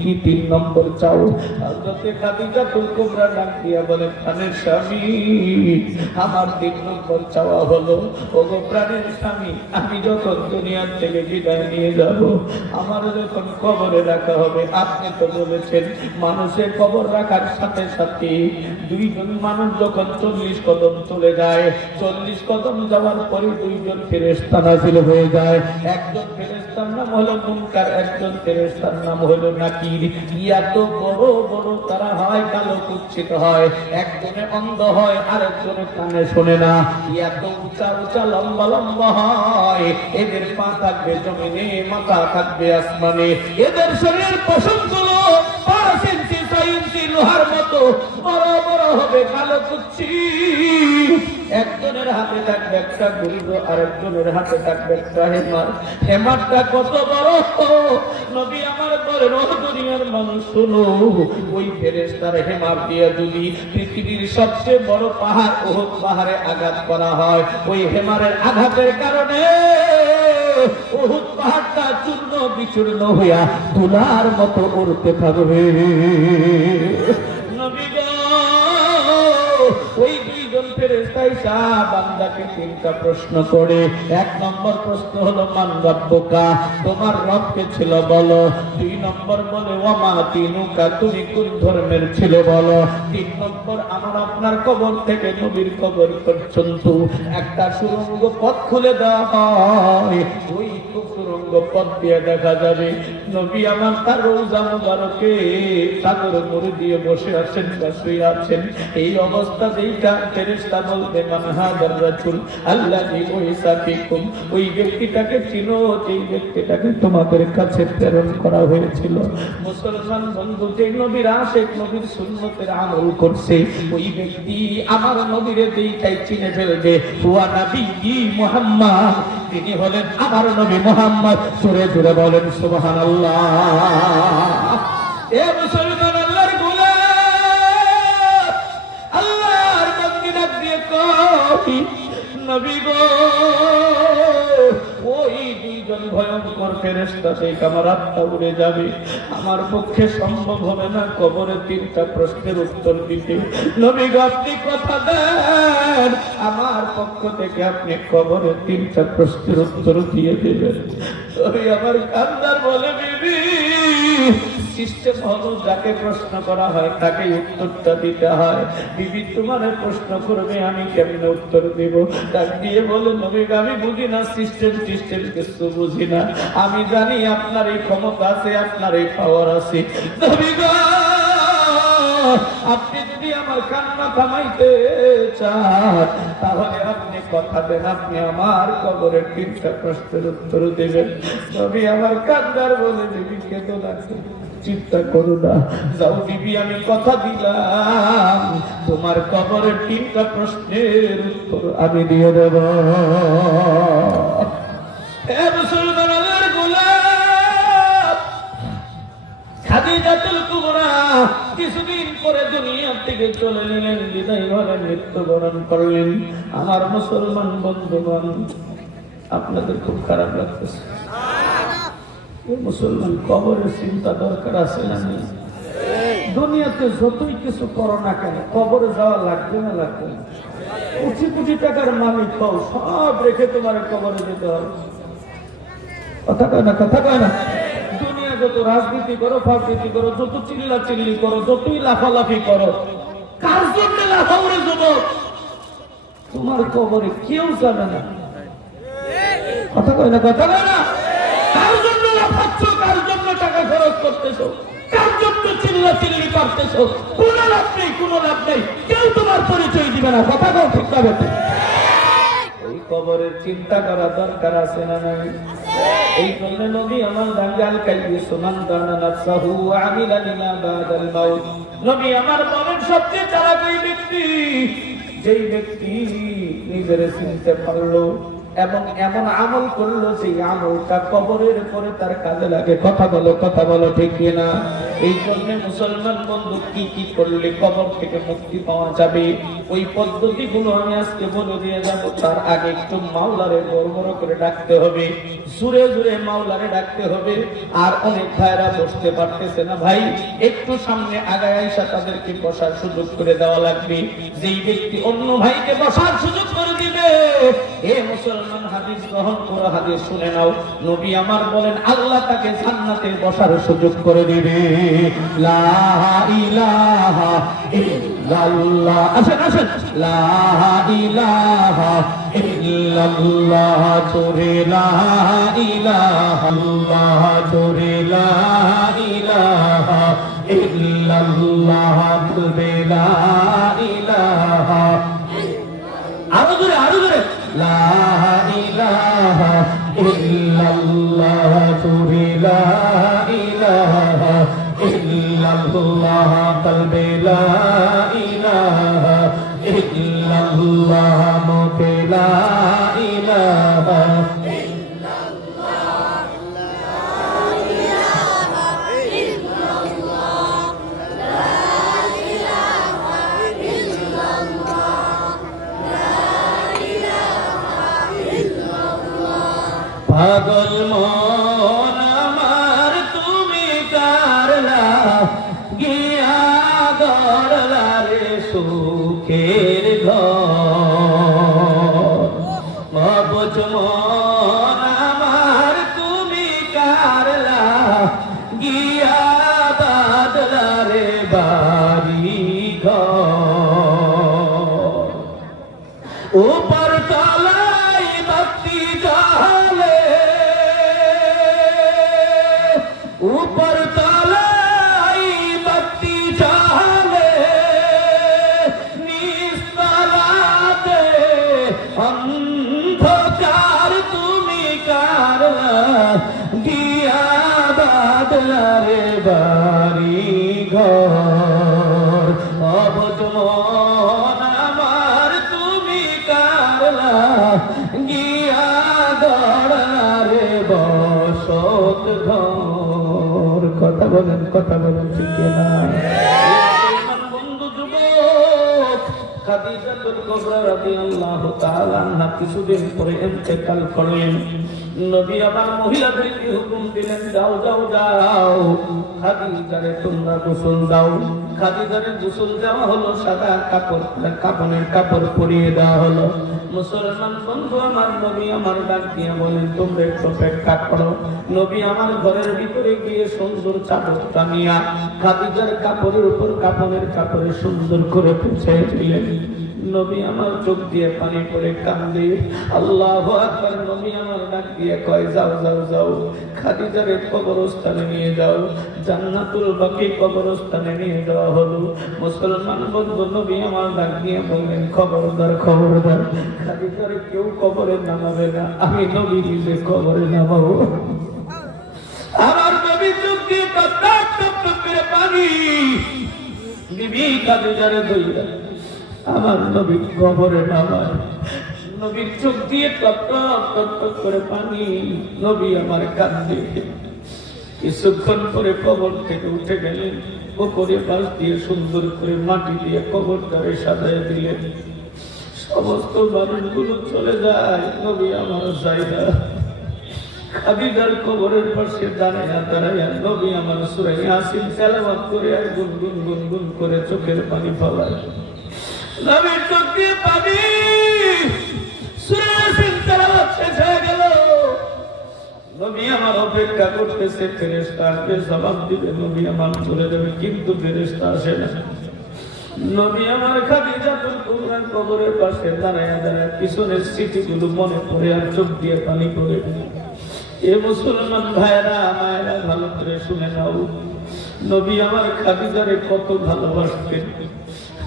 কি 3 নম্বর চাও? হযরতে খাদিজাতুল কুবরা ডাক দিয়া বলে, প্রাণের স্বামী, আমার 3 নম্বর চাওয়া হলো, ওগো প্রাণের স্বামী, আমি যখন দুনিয়ার থেকে বিদায় নিয়ে যাব, আমার যখন কবরে রাখা হবে, আপনি তো বলেছেন মানুষের কবর রাখার সাথে সাথে 2 জন মানুষ যখন 40 কদম চলে যায়, 40 কদম যাওয়ার পরে 2 জন ফেরেশতা নাযিল হয়ে যায়। একজন ফেরেশতার নাম হলো মুনকার, একজন ফেরেশতার নাম হলো নাকির। এত বড় বড় তারা হয়, কালো কুচ্ছিত হয়, একজনে অন্ধ হয়, আরেকজনে কানে শোনে না, এত উঁচা উঁচা লম্বা লম্বা হয়, এদের পা থাকবে জমিনে, মাথা থাকবে আসমানে, এদের শরীরের পশমগুলো 5 ইঞ্চি 6 ইঞ্চি লোহার মতো বড় বড় হবে কালো কুচ্ছি। একজনের হাতে থাকবে একটা গুরুদ, আরেকজনের হাতে থাকবে একটা হেমার। হেমারটা কত বড়! নবী আমার বলেন, ও দুনিয়ার মানুষ শোনো, ওই ফেরেশতার হেমার দিয়ে যদি পৃথিবীর সবচেয়ে বড় পাহাড় উহুদ পাহাড়ে আঘাত করা হয়, ওই হেমারের আঘাতের কারণে উহুদ পাহাড়টা চূর্ণ বিচূর্ণ হইয়া তুলার মতো উড়তে থাকবে। নবী গো, ওই দুইজন ফেরেশতা এসে বান্দাকে তিনটা প্রশ্ন করে। এক নম্বর প্রশ্ন হলো, মান রাব্বুকা, তোমার রব কে ছিল বলো। দুই নম্বর বলে, ওয়া মা দীনুকা, তুমি কোন ধর্মের ছিলে বলো। তিন নম্বর, আমার আপনার কবর থেকে নবীর কবর পর্যন্ত একটা সুড়ঙ্গ পথ খুলে দেওয়া হয়। ওই সুড়ঙ্গ পথ দিয়ে দেখা যাবে নবী আমার তার রওজা মুবারকে চাদর মুড়ি দিয়ে বসে আছেন বা শুয়ে আছেন। এই অবস্থা দেখা ফেরেশতা বলবে, মান হাদার রাসূল আল্লাযী বুইসা ফীকুম, ওই ব্যক্তিটাকে চিনো, যেই ব্যক্তিটাকে তোমাদের কাছে প্রেরণ করা হয়েছিল। মুসলমান বন্ধু, যে নবীর আশিক, নবীর সুন্নতের আমল করছে, ওই ব্যক্তি আমার নবীরে দেখাই চিনে ফেলবে। হুয়া নবী মুহাম্মদ, তিনি হলেন আমার নবী মুহাম্মদ। জোরে জোরে বলেন সুবহানাল্লাহ। এ মুসলমান, আল্লাহর গোলাম, আল্লাহর বান্দা ডাক দিয়ে কই, নবী গো, ওই দুইজন ভয়ঙ্কর ফেরেশতা থেকে আমার আত্মা উড়ে যাবে। আমার পক্ষে সম্ভব হবে না কবরে তিনটা প্রশ্নের উত্তর দিতে। নবী গো, আপনি কথা দেন, আমার পক্ষ থেকে আপনি কবরে তিনটা প্রশ্নের উত্তর দিয়ে দেবেন। তবে আমার কান্দার বলে, বিবি, সিস্টেম হলো যাকে প্রশ্ন করা হয় তাকে উত্তরটা দিতে হয়। বিবি তোমার প্রশ্ন করবে, আমি কেমনে উত্তর দেব? ডাক দিয়ে বলে, নবী আমি বুঝি না সিস্টেম কিছু বুঝি না। আমি জানি আপনার এই ক্ষমতা আছে, আপনার এই পাওয়ার আছে। নবী গো, আপনি যদি আমার কান্না থামাইতে চান, তাহলে আপনি কথা দেন, আপনি আমার কবরের তিনটা প্রশ্নের উত্তর দেবেন। নবী আমার কান্দার বলে, বিবি কেঁদো না, চিন্তা করো না, যাও বিবি, আমি কথা দিলাম, তোমার কবরের তিনটা প্রশ্নের উত্তর আমি দিয়ে দেব। হে মুসলমানের গোলাম, খাদিজাতুল কুবরা কিছুদিন পরে দুনিয়া থেকে চলে গেলেন, বিদায় ঘরে মৃত্যুবরণ করলেন। আমার মুসলমান বন্ধুগণ, আপনাদের খুব খারাপ লাগতেছে? মুসলমান, কবরের চিন্তা দরকার আছে না? দুনিয়াতে যতই কিছু করো না কেন, কবরে যাওয়া লাগবে না? লাগবে না? কোটি কোটি টাকার মালিক হও, সব রেখে তোমার কবরে যেতে হবে। কথা কয় না? কথা কয় না? দুনিয়া যত রাজনীতি করো, ফাজনীতি করো, যত চিল্লা চিল্লি করো, যতই লাফালাফি করো, কার জন্য লাফাও রে যুবক? তোমার কবরে কেউ যাবে না। কথা কয় না? কথা কয় না? কার জন্য লাফাচ্ছ? কার জন্য টাকা খরচ করতেছো? কার জন্য চিল্লা চিল্লি করতেছো? কোনো লাভ নেই, কোনো লাভ নেই। কেউ তোমার পরিচয় দিবে না। কথা কও ঠিক না বেটে? ওই কবরের চিন্তা করা দরকার আছে না নাই? এই জন্য নবী আমার দাঙ্গাল কাইয়িসু মান দানা নাফসাহু ওয়া আমিলা লিমা বাদাল মাউত। নবী আমার বলেন, সবচেয়ে চালাক ওই ব্যক্তি, যেই ব্যক্তি নিজের চিনতে পারলো এবং এমন আমল করলো সেই আমলটা কবরের পরে তার কাজে লাগে। কথা বলো, কথা বলো ঠিক কিনা? এই জন্য মুসলমান বন্ধু, কি কি করলে কবর থেকে মুক্তি পাওয়া যাবে, ওই পদ্ধতিগুলো আমি আজকে বলে দিয়ে যাব। তার আগে একটু মাওলারে বড় করে ডাকতে হবে, জোরে জোরে মাওলারে ডাকতে হবে। আর অনেক ভাইরা বসতে পারতেছে না, ভাই একটু সামনে আগায় আইসা তাদেরকে বসার সুযোগ করে দেওয়া লাগবে। যেই ব্যক্তি অন্য ভাইকে বসার সুযোগ করে দিবে, এ মুসলমান হাদিস গ্রহণ করো, হাদিস শুনে নাও। নবী আমার বলেন, আল্লাহ তাকে জান্নাতে বসার সুযোগ করে দিবে। লা ইলাহা ইল্লাল্লাহ, আসেন আসেন, লা ইলাহা ইল্লাল্লাহ, জোরে লা ইলাহা ইল্লাল্লাহ, জোরে লা ইলাহা ইল্লাল্লাহ, বলবে লা ইলাহা, আরো জোরে, আরো জোরে, লা ইলাহা ইল্লাল্লাহ, জোরে লা ইলাহা ইল্লাল্লাহ, কলবে লা ইলাহা ইল্লাল্লাহ মুখে লা ইলাহা পাগল মন আমার তুমি কারলা গিয়া গড়লা রে সুখের ঘর মবজ মন আমার তুমি কারলা গিয়া বাদলা রে বাড়ি ঘর উপর তলাই ভক্তি জালে ऊपर तलाई बत्ती जाले निस्तलाते अंधकार तुमी कारला दिया बादला रे बारी घर अबज मन आमार तुमी कारला गिया गड़ला रे बसत घर কথা বলেন ঠিক না বন্ধু যুবক খাদিজাতুল কুবরা রাদিয়াল্লাহু তাআলা আনহা কিছুদিন পরে ইন্তেকাল করলেন নবী আমার মহিলাদেরকে হুকুম দিলেন যাও যাও যাও খাদিজারে তোমরা গোসল দাও খাদিজারে গোসল দেওয়া হলো সাদা কাপড় কাফনের কাপড় পরিয়ে দেওয়া হলো মুসলমান বন্ধু আমার নবী আমার ডাক দিয়ে বলেন তোমরা একটু অপেক্ষা করো নবী আমার ঘরের ভিতরে গিয়ে সুন্দর চাদর টানিয়া খাদিজার কাপড়ের উপর কাফনের কাপড়ে সুন্দর করে পেঁচিয়ে দিলেন নবী আমার চোখ দিয়ে পানি পড়ে কান্দে আল্লাহু আকবার নবী আমার ডাক দিয়ে কয় যাও যাও যাও খাদিজারে কবরস্থানে নিয়ে যাও জান্নাতুল বাকি কবরস্থানে নিয়ে যাওয়া হলো মুসলমান বন্ধু নবী আমার ডাক দিয়ে বললেন খবরদার খবরদার খাদিজারে কেউ কবরে নামাবে না আমি নবী নিজে কবরে নামাবো আমার নবী চোখ দিয়ে টপ টপ করে পানি বিবি খাদিজারে ধইরা আমার নবী কবরে নামায় নবীর চোখ দিয়ে টপ টপ করে পানি নবী আমার কাঁদে কিছুক্ষণ পরে কবর থেকে উঠে গেলেন উপরে পাশ দিয়ে সুন্দর করে মাটি দিয়ে কবরটারে সাজায় দিলেন সমস্ত মানুষগুলো চলে যায় নবী আমার যায়না খাদিজার কবরের পাশে দাঁড়ায় নবী আমার সূরা ইয়াসিন তেলাওয়াত করে আর গুনগুন গুনগুন করে চোখের পানি ফলায় নবীর চোখ দিয়ে পানি সূরা ইয়াসিন তেলাওয়াত শেষ হয়ে গেল নবী আমার অপেক্ষা করতেছে ফেরেশতা আসবে জবাব দিবে নবী আমার চলে যাবে কিন্তু ফেরেশতা আসে না নবী আমার খাদিজাতুল কুবরার কবরের পাশে দাঁড়ায় পিছনের স্মৃতিগুলো মনে পড়ে আর চোখ দিয়ে পানি পড়ে এ মুসলমান ভাইরা মায়েরা ভালো করে শুনে নাও নবী আমার খাদিজারে কত ভালোবাসতেন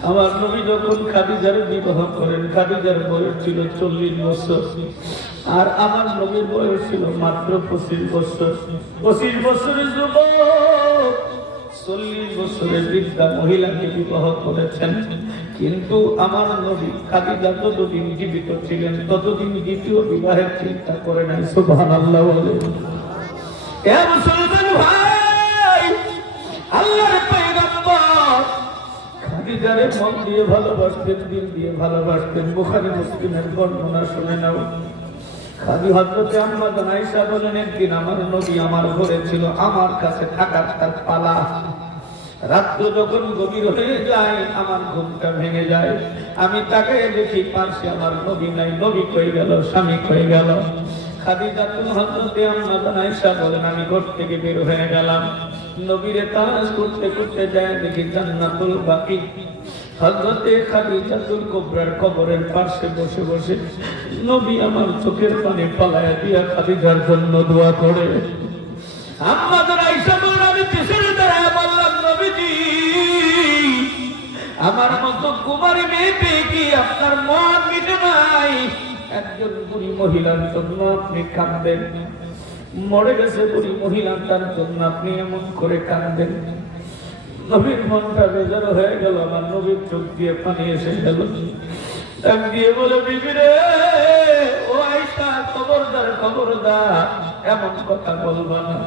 আমার নবী যখন খাদিজারে বিবাহ করেন খাদিজার বয়স ছিল 40 বছর আর আমার নবীর বয়স ছিল মাত্র 25 বছর 25 বছরের যুবক 40 বছরের বৃদ্ধা মহিলাকে বিবাহ করেছেন কিন্তু আমার নবী খাদিজা যতদিন জীবিত ছিলেন ততদিন দ্বিতীয় বিবাহের চিন্তা করে নাই সুবহানাল্লাহ বলে এ মুসলমান ভাই আল্লাহর পয়গম্বর খাদিজারে মন দিয়ে ভালোবাসতেন দিল দিয়ে ভালোবাসতেন বুখারী মুসলিমের বর্ণনা শুনে নাও খাদি হযরতে আম্মা আয়েশা বলেন একদিন আমার নবী আমার ঘরে ছিল আমার কাছে থাকার তার পালা রাত যখন গভীর হয়ে যায় আমার ঘুমটা ভেঙে যায় আমি তাকায় দেখি পাশে আমার নবী নাই নবী কই গেল স্বামী কই গেল খাদিজাতুল হযরতে আম্মা আয়েশা বলেন আমি ঘর থেকে বের হয়ে গেলাম নবীরে তালাশ করতে করতে যায় দেখি জান্নাতুল বাকি হযরতে খাদিজাতুল কুবরার কবরের পাশে বসে বসে নবী আমার চোখের পানি ফলায়া দিয়া খাদিজার জন্য দোয়া করে আম্মা আয়েশা বলেন আমি পিছনে দাঁড়ায় বললাম নবীজি আমার মতো কুমারী মেয়ে পেয়ে কি আপনার মন মিটে নাই একজন বুড়ি মহিলার জন্য আপনি কাঁদেন মরে গেছে বুড়ি মহিলা তার জন্য আপনি এমন করে কাঁদেন নবীর মনটা বেজার হয়ে গেল, আমার নবীর চোখ দিয়ে পানি এসে গেল। ডাক দিয়ে বলে, বিবি রে, ও আয়েশা, খবরদার খবরদার, এমন কথা বলবা না,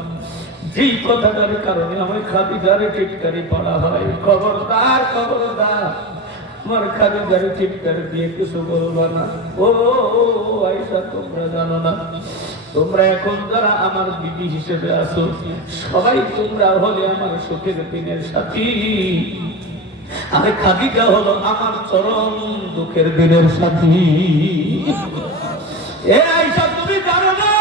যেই কথাটার কারণে আমার খাদিজারে টিটকারি পড়া হয়। খবরদার খবরদার, আমার খাদিজারে টিটকারি দিয়ে কিছু বলবা না। ও আয়েশা, তোমরা জানো না, তোমরা এখন যারা আমার বিবি হিসেবে আছো, সবাই তোমরা হলে আমার সুখের দিনের সাথী, আর খাদিজা হলো আমার চরম দুঃখের দিনের সাথী। এ আয়েশা, তুমি জানো না,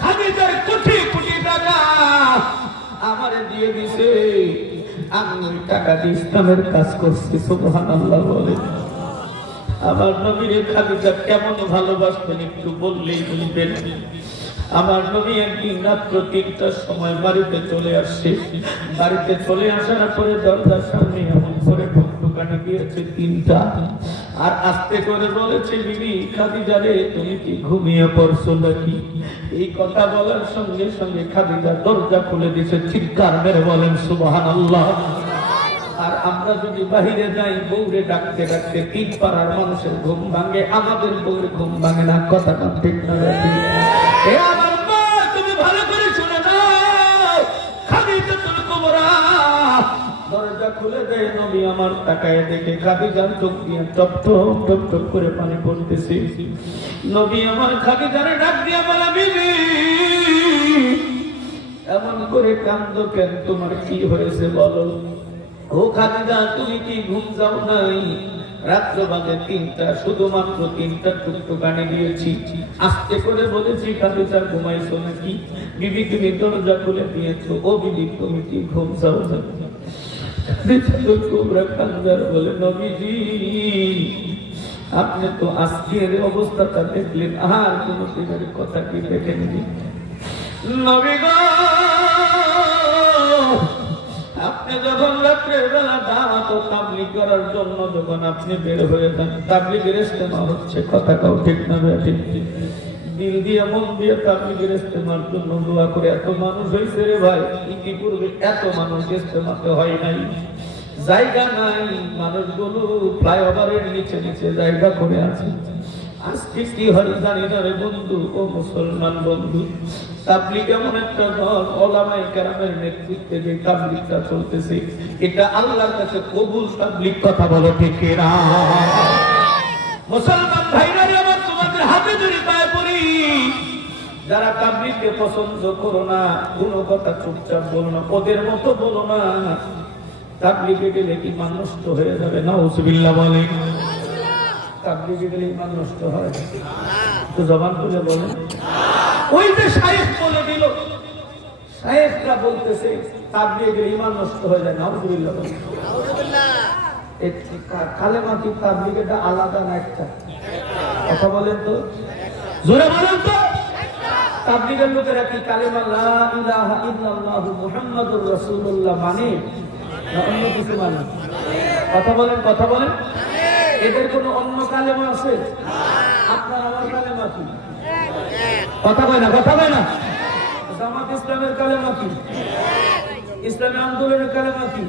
খাদিজার কোটি কোটি টাকা আমারে দিয়ে দিছে, আমি ওই টাকা দিয়ে ইসলামের কাজ করছি। সুবহানাল্লাহ বলে। আমার নবীর খাদিজা কেমন ভালোবাসতেন একটু বললেই বুঝবেন। আমার নবী একদিন রাত্র 3টার সময় বাড়িতে চলে আসছে। বাড়িতে চলে আসার পরে দরজার সামনে এমন করে দোকানে দিয়েছে 3টা, আর আস্তে করে বলেছে, বিবি খাদিজা রে, তুমি কি ঘুমিয়ে পড়ছো নাকি? এই কথা বলার সঙ্গে সঙ্গে খাদিজা দরজা খুলে দিয়েছে। চিৎকার মেরে বলেন সুবহানাল্লাহ। আর আমরা যদি বাহিরে যাই, বউরে ডাকতে ডাকতে 3 পাড়ার মানুষের ঘুম ভাঙে, আমাদের বউরে ঘুম ভাঙে না। কথাটা ঠিক না? আমার মা, তুমি ভালো করে শুনে নাও, খাদিজাতুল কুবরা দরজা খুলে দেয়। নবী আমার তাকায় দেখে খাদিজার চোখ দিয়ে টপ টপ টপ টপ করে পানি পড়তেছে। নবী আমার খাদিজারে ডাক দিয়ে বলে, বিবি এমন করে কান্দো কেন? তোমার কি হয়েছে বলো? ও খাদিজা, তুমি কি ঘুম যাও নাই? রাত্র বাজে 3টা, শুধুমাত্র 3টা টুকটুকানি দিয়েছি। আস্তে করে বলেছি, খাদিজা ঘুমাইছো নাকি? বিবি তুমি দরজা খুলে দিয়েছো। ও বিবি, তুমি কি ঘুম যাও না? বলে, নবীজি আপনি তো আজকের অবস্থাটা দেখলেন, আর কোন দিনের কথা কি দেখেননি? নবী গো, আপনি যখন রাত্রের বেলা দাওয়াত ও তাবলীগ করার জন্য যখন আপনি বের হয়ে যান, তাবলীগের ইস্তেমা হচ্ছে, কথা কাও ঠিক না? ঠিক দিল দিয়ে মন দিয়ে তাবলীগের ইস্তেমার জন্য দোয়া করে। এত মানুষ হয়েছে রে ভাই, ইতিপূর্বে এত মানুষ ইস্তেমাতে হয় নাই, জায়গা নাই, মানুষগুলো ফ্লাইওভারের নিচে নিচে জায়গা করে আছে। আজকে কি হয় জানি না রে বন্ধু, ও মুসলমান বন্ধু, তাবলীগ এমন একটা দল, ওলামায়ে কেরামের নেতৃত্বে যে তাবলীগটা চলতেছে, এটা আল্লাহর কাছে কবুল তাবলীগ। কথা বলো ঠিক না? মুসলমান ভাইরা আমার, তোমাদের হাতে ধরে পায়ে পড়ি, যারা তাবলীগকে পছন্দ করো না, কোনো কথা চুপচাপ বলো না, ওদের মতো বলো না। তাবলীগে গেলে ইমান নষ্ট হয়ে যাবে। নাউজুবিল্লাহ বলে। তাবলীগে গেলে ইমান নষ্ট হয় তো জবান খুলে বলেন। ওই যে শায়েখ বলে দিল, শায়েখরা বলতেছে তাবলীগে গেলে ইমান নষ্ট হয়ে যায়। নাউজুবিল্লাহ বলে। কালেমা কি তাবলীগেরটা আলাদা না একটা? কথা বলেন তো, জোরে বলেন তো। তাবলীগের লোকেরা কি কালেমা লা ইলাহা ইল্লাল্লাহু মুহাম্মাদুর রাসূলুল্লাহ মানে না অন্য কিছু মানে? কথা বলেন, কথা বলেন। এদের কোনো অন্য কালেমা আছে? আপনার আমার কালেমা কি? কথা বলে না, কথা বলে না। জামাত ইসলামের কালেমা কি? ইসলামী আন্দোলনের কালেমা কি?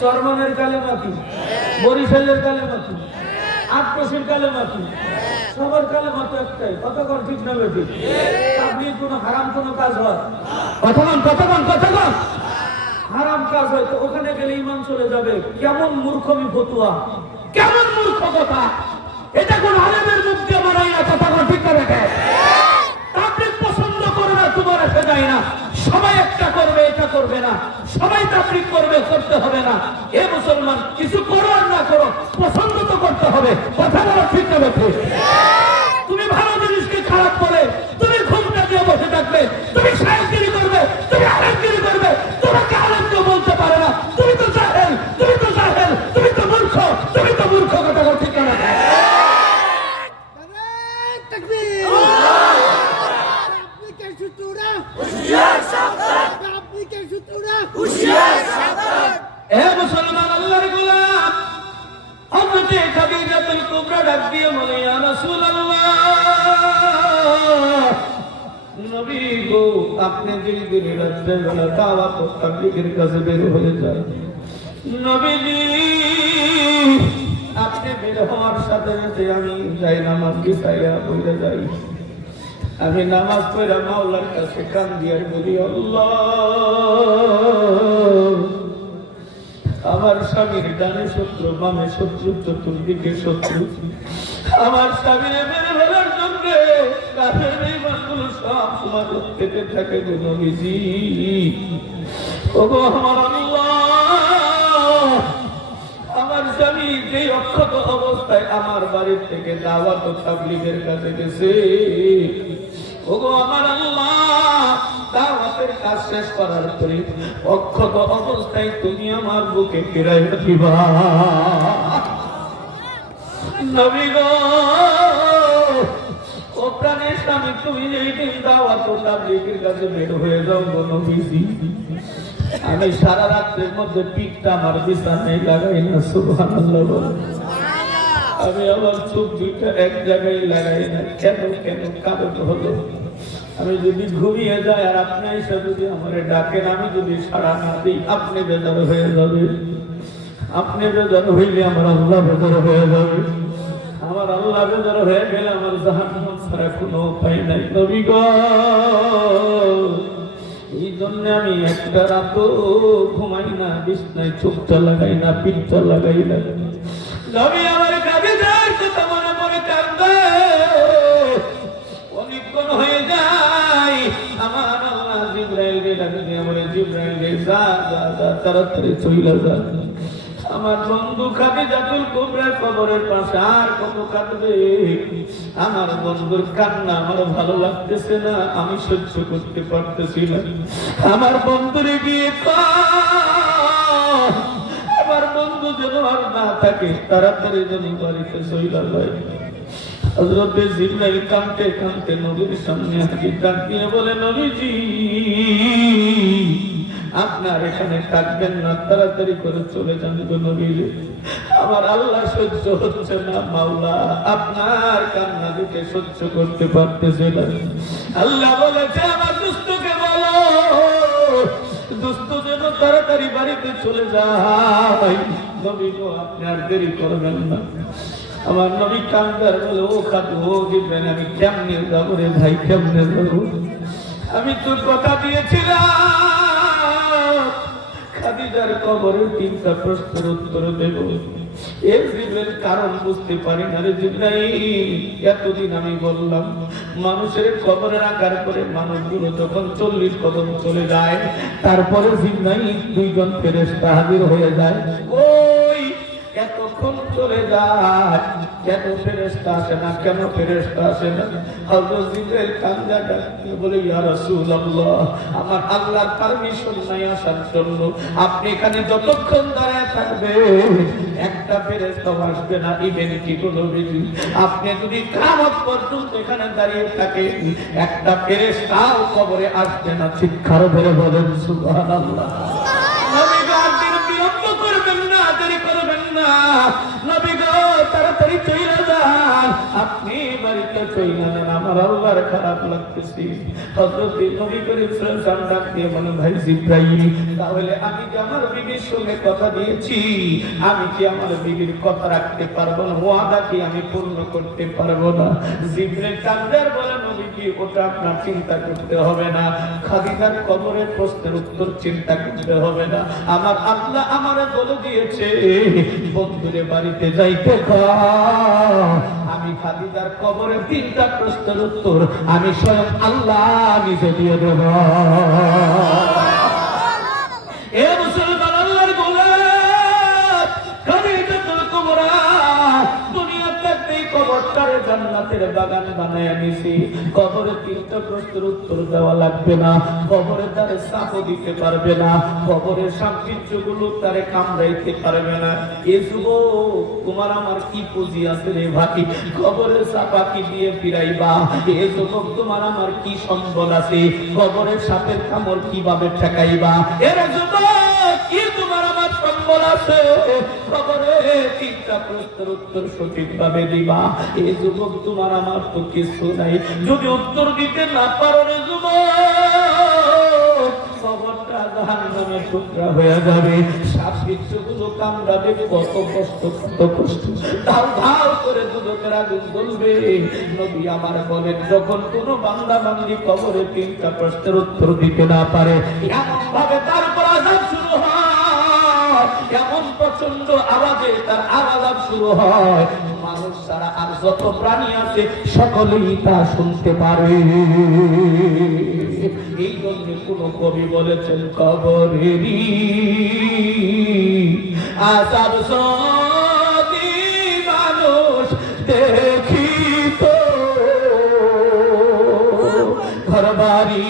সরমানের কালেমা কি? বরিশালের কালেমা কি? আটকশির কালেমা কি? সবার কালেমা তো একটাই। কতক্ষণ ঠিক না বেঠিক? আপনি কোনো হারাম কোনো কাজ হয়? কতক্ষণ কতক্ষণ কতক্ষণ হারাম কাজ হয় তো ওখানে গেলে ইমান চলে যাবে। কেমন মূর্খমি ফতুয়া, কেমন মূর্খ কথা! এটা কোন আলেমের মুখ দিয়ে বানাই না। কথা ঠিক না বেঠে? তাবলীগ পছন্দ করে না, তোমার এসে যায় না। সবাই একটা করবে, এটা করবে না। সবাই তাবলীগ করবে, করতে হবে না। এ মুসলমান, কিছু করো আর না করো, পছন্দ তো করতে হবে। কথা বলো ঠিক না বেঠে? তুমি ভালো জিনিসকে খারাপ করে, তুমি ঘুমটা দিয়ে বসে থাকবে, তুমি শায়েখগিরি করবে, তুমি আলেমগিরি করবে, তোমাকে আলেম কেউ বলতে পারে না। তুমি তো জাহেল, তুমি তো জাহেল, তুমি তো মূর্খ, তুমি তো মূর্খ। কথা বলো ঠিক না? এ মুসলমান, আল্লাহর গোলাম হযরত খাদিজাতুল কুবরা ডাক দিয়ে বলে, ইয়া রাসূলুল্লাহ, নবী গো, আপনি যেই দিনে রাত্রে বেলা দাওয়াত ও তাবলীগের কাছে বের হয়ে যান, নবীজি আপনি বের হওয়ার সাথে সাথে আমি যাই নামাজ বিছাইয়া পড়ে যাই। আমি নামাজ পড়ে মাওলার কাছে কান্দি আর বলি, আল্লাহ আমার স্বামীর ডানে শত্রু, বামে শত্রু, চতুর্দিকে শত্রু, আমার স্বামীর মেরে ফেলার জন্য কাফের বেঈমানগুলো সব তোমার পেতে থাকে গো নবীজি। ওগো আমার আল্লাহ, আমার স্বামী যে অক্ষত অবস্থায় আমার বাড়ির থেকে দাওয়াত ও তাবলীগের কাছে গেছে, ওগো আমার আল্লাহ, দাওয়াতের কাজ শেষ করার পরে অক্ষত অবস্থায় তুমি আমার বুকে ফিরাইয়া দিবা। নবী গো, ও প্রাণের স্বামী, তুমি যেই দিন দাওয়াত ও তাবলীগের কাছে বের হয়ে যাও গো নবীজি, আমি সারা রাত্রের মধ্যে পিঠটা আমার বিছানায় লাগাই না। সুবহানাল্লাহ বলে আমি আমার চোখ দুইটা এক জায়গায় লাগাই না। কেন কেন কারণ হলো, আমি যদি ঘুমিয়ে যাই আর আপনি এসে যদি আমার ডাকেন, আমি যদি সাড়া না দিই, আপনি বেজার হয়ে যাবে। আপনি বেজার হইলে আমার আল্লাহ বেজার হয়ে যাবে। আমার আল্লাহ বেজার হয়ে গেলে আমার জাহান্নাম ছাড়া কোনো উপায় নাই। নবী গো, এই জন্য আমি একটা রাত ঘুমাই না, বিছনায় চোখটা লাগাই না, পিঠটা লাগাই না। নবী আমার কাছে যার কথা মনে পড়ে কান্দে, অনেকক্ষণ হয়ে যায়। আমার আল্লাহ জিবরাইলকে ডাকে, আমার জিবরাইল যা যা যা, তাড়াতাড়ি চলে যা। আমার বন্ধু খাদিজাতুল কুবরার কবরের পাশে আর কত কাঁদবে। আমার বন্ধুর কান্না আমার ভালো লাগতেছে না, আমি সহ্য করতে পারতেছি না। আমার বন্ধুরে গিয়ে আমার বন্ধু যেন আর না থাকে, তাড়াতাড়ি যেন বাড়িতে চলে যায়। হযরতে জিবরাইল কাঁদতে কাঁদতে নবীর সামনে হাজির, ডাক দিয়ে বলে, নবীজি আপনার এখানে থাকবেন না, তাড়াতাড়ি করে চলে যান গো নবী। আমার আল্লাহ সহ্য হচ্ছে না মাওলা, আপনার কান্না দেখে সহ্য করতে পারতেছে না। আল্লাহ বলেছে আমার দুষ্টকে বলো, দুষ্ট যেন তাড়াতাড়ি বাড়িতে চলে যায়। নবী গো, আপনি আর দেরি করবেন না। আমার নবী কান্দার বলে, ও খাদু, ও দিবেন, আমি কেমনে যাবো রে ভাই, কেমনে যাবো? আমি তো কথা দিয়েছিলাম খাদিজার কবরের 3টা প্রশ্নের উত্তর দেব। এর জিবরাইল কারণ বুঝতে পারি না রে জিবরাইল। এতদিন আমি বললাম মানুষের কবরে রাখার পরে মানুষগুলো যখন 40 কদম চলে যায়, তারপরে জিবরাইল 2 জন ফেরেশতা হাজির হয়ে যায়। ওই এতক্ষণ চলে যায়, কেন ফেরেশতা আসে না, কেন ফেরেশতা আসে না? হযরত জিবরাইল কান্দা ডাকতে বলে, ইয়া রাসূলুল্লাহ, আমার আল্লাহর পারমিশন নাই আসার জন্য। আপনি এখানে যতক্ষণ দাঁড়ায় থাকবেন একটা ফেরেশতা আসবে না। ইবেন কি কোনো বিধি, আপনি যদি কিয়ামত পর্যন্ত এখানে দাঁড়িয়ে থাকেন, একটা ফেরেশতাও কবরে আসবে না। চিৎকার করে বলেন সুবহানাল্লাহ। নবী গো, বিরক্ত করবেন না, দেরি করবেন না। নবী গো, তাড়াতাড়ি চলে যান। আপনি বাড়িতে চলে যান, আমার আল্লাহর খারাপ লাগতেছে। হযরত নবী করিম সাল্লাল্লাহু আলাইহি ওয়াসাল্লাম ডাক দিয়ে বলেন, ভাই জিবরাইল, তাহলে আমি যে আমার বিবির সঙ্গে কথা দিয়েছি, আমি কি আমার বিবির কথা রাখতে পারবো না? ওয়াদা কি আমি পূর্ণ করতে পারবো না? জিবরাইল কান্দার বলে, নবী কি, ওটা আপনার চিন্তা করতে হবে না। খাদিজার কবরের প্রশ্নের উত্তর চিন্তা করতে হবে না। আমার আল্লাহ আমারে বলে দিয়েছে, বন্ধুরে বাড়িতে যাইতে আমি খাদিজার কবরের 3টা প্রশ্নের উত্তর আমি স্বয়ং আল্লাহ নিজে দিয়ে দেব। এ মুসলমান আল্লাহর গোলাম, খাদিজাতুল কুবরা দুনিয়া থাকতে কবরটারে জান্নাতের বাগান বানায় নিছি। কবরে 3টা প্রশ্নের উত্তর দেওয়া লাগবে না, কবরে তারে সাপও দিতে পারবে না, কবরের সাম্রাজ্যগুলো তারে কামড়াইতে পারবে না। এ যুবক, তোমার আমার কি পুঁজি আছে রে ভাই? কবরের সাপা কি দিয়ে ফিরাইবা? এ যুবক, তোমার আমার কি সম্বল আছে? কবরের সাপের কামড় কিভাবে ঠেকাইবা? এর যুবক, কি তোমার আমার সম্বল আছে? কবরে তিনটা প্রশ্নের উত্তর সঠিকভাবে দিবা। এই যুবক তোমার আমার তো কিছু নাই, যদি উত্তর দিতে না পারো রে যুবক, কবরটা জাহান্নামের টুকরা হয়ে যাবে। সাপ বিচ্ছুগুলো কামড়াবে, কত কষ্ট, কত কষ্ট, ধাও ধাও করে যুবকের আগুন জ্বলবে। নবী আমার বলেন, যখন কোনো বান্দা বান্দি কবরে তিনটা প্রশ্নের উত্তর দিতে না পারে, এমন ভাবে তারপর আযাব শুরু হয়, এমন প্রচন্ড আওয়াজে তার আযাব শুরু হয়, মানুষ ছাড়া আর যত প্রাণী আছে সকলেই তা শুনতে পারে। এই জন্য কোন কবি বলেছেন, কবরেরই আযাব যদি মানুষ দেখিত, ঘরবাড়ি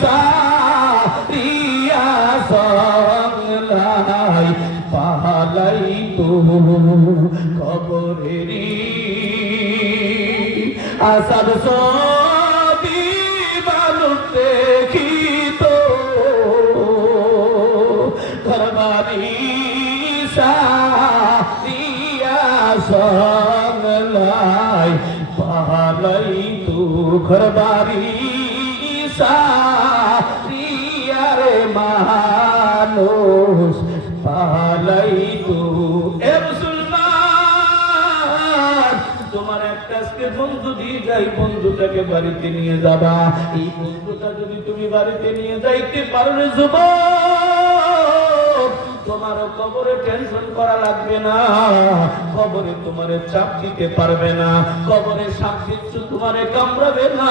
সারিয়া সংলাই পালাই তো, কবরেরই আযাব যদি মানুষ দেখিত, ঘরবাড়ি সারিয়া সংলাই পালাই তো, ঘরবাড়ি সারিয়া রে মানুষ পালাই তো। এ মুসলমান, তোমার একটা আজকে বন্ধু দিয়ে যাই, বন্ধুটাকে বাড়িতে নিয়ে যাবা। এই বন্ধুটা যদি তুমি বাড়িতে নিয়ে যাইতে পারো রে যুবক, তোমার কবরে টেনশন করা লাগবে না, কবরে তোমারে চাপ দিতে পারবে না, কবরে সাপ বিচ্ছু তোমারে কামড়াবে না।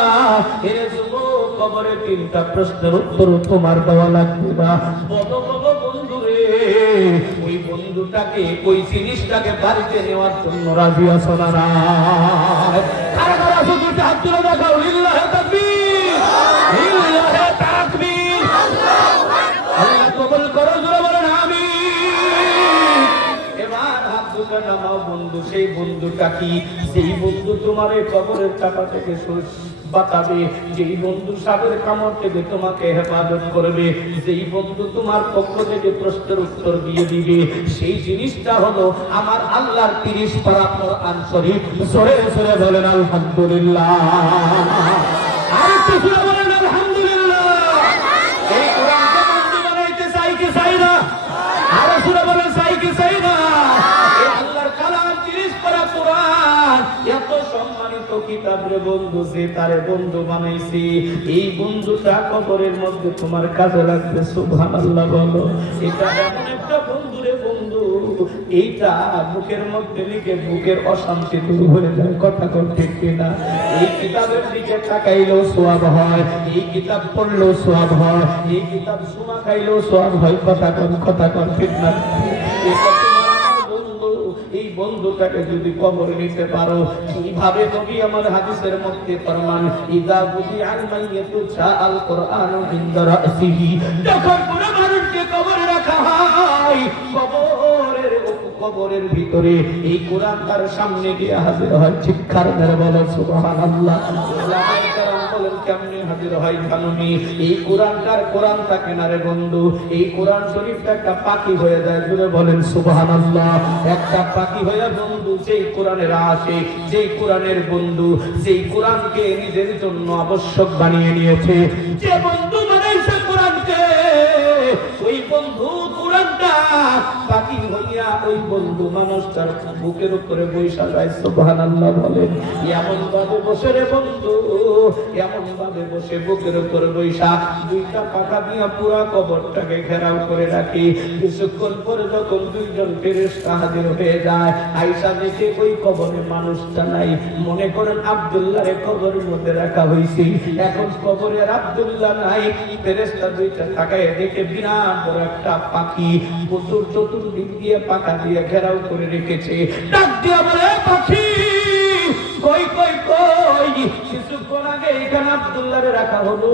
এরে যুবক, কবরে তিনটা প্রশ্নের উত্তর তোমার দেওয়া লাগবে না। বলো বলো বন্ধু রে, ওই বন্ধুটাকে, ওই জিনিসটাকে বাড়িতে নেওয়ার জন্য রাজি আছো না? কারা কারা আছো? দুইটা হাত তুলে দেখাও। লিল্লাহে তাকবীর, লিল্লাহে তাকবীর। আল্লাহ কবুল করো, জোরে বলেন আমিন। এবার হাত দুটো নামাও। বন্ধু, সেই বন্ধুটা কি? সেই বন্ধু তোমার এই কবরের চাপা থেকে বাঁচাবে, যেই বন্ধু সাপের কামড় থেকে তোমাকে হেফাজত করবে, যেই বন্ধু তোমার পক্ষ থেকে প্রশ্নের উত্তর দিয়ে দিবে, সেই জিনিসটা হলো আমার আল্লাহর 30 পারা কোরআন শরীফ। জোরে জোরে বলেন আলহামদুলিল্লাহ। আর একটু জোরে বলেন আলহামদুলিল্লাহ। এই কোরআনকে বন্ধু বানাইতে চাই কি চাই না? আর জোরে বলেন চাই কি চাই না? এই আল্লাহর কালাম 30 পারা কোরআন, এত সম্মানিত কিতাব রে বন্ধু, যে তারে বন্ধু বানাইছি, এই বন্ধুটা কবরের মধ্যে তোমার কাজে লাগবে। সুবহানাল্লাহ বলো। এটা এমন একটা বন্ধু রে বন্ধু, এইটা বুকের মধ্যে লিখে বুকের অশান্তি দূর হয়ে যায়। কথা কোন ঠিক কিনা? এই কিতাবের দিকে তাকাইলেও সওয়াব হয়, এই কিতাব পড়লেও সওয়াব হয়, এই কিতাব শোনা খাইলেও সওয়াব হয়। কথা কোন ঠিক না? এই বন্ধুটাকে যদি কবর নিতে পারো, কিভাবে নবী আমার হাদিসের মধ্যে ফরমান, ইদা বুদি আল মাইয়াতু আল কুরআনু ইনদা রাসিহি, যখন পুরো মানুষকে কবরে রাখা হয়, কবরের ভিতরে এই কোরআন তার সামনে গিয়ে হাজির হয়। চিৎকার মেরে বলো সুবহানাল্লাহ। ওলামায়ে কেরাম বলেন, কেমনে হাজির হয় জানুনি? এই কোরআনটার কোরআন থাকে না রে বন্ধু, এই কোরআন শরীফটা একটা পাখি হয়ে যায়। জুড়ে বলেন সুবহানাল্লাহ। একটা পাখি হয়ে বন্ধু যেই কোরআনের আসে, যেই কোরআনের বন্ধু, যেই কোরআনকে নিজের জন্য আবশ্যক বানিয়ে নিয়েছে, যে বন্ধু বানাইছে কোরআনকে, ওই বন্ধু কোরআনটা পাখি হইয়া ওই বন্ধু মানুষটার বুকের উপরে বৈশা যায়। সুবহানাল্লাহ বলেন। এমন ভাবে বসে রে বন্ধু, এমন ভাবে বসে বুকের উপরে বৈশা দুইটা পাখা দিয়া পুরা কবরটাকে ঘেরাও করে রাখি। কিছুক্ষণ পরে যখন দুইজন ফেরেশতা হাজির হয়ে যায়, আয়েশা দেখে ওই কবরে মানুষটা নাই। মনে করেন আব্দুল্লাহ রে কবরের মধ্যে রাখা হয়েছে, এখন কবরের আব্দুল্লাহ নাই। ফেরেশতা দুইটা তাকায় দেখে বিরাট বড় একটা পাখি প্রচুর চতুর্দিক দিয়ে পাখা দিয়ে ঘেরাও করে রেখেছে। ডাক দিয়া বলে, পাখি কই কই কই? কিছুক্ষণ আগে এখানে আব্দুল্লাহরে রাখা হলো,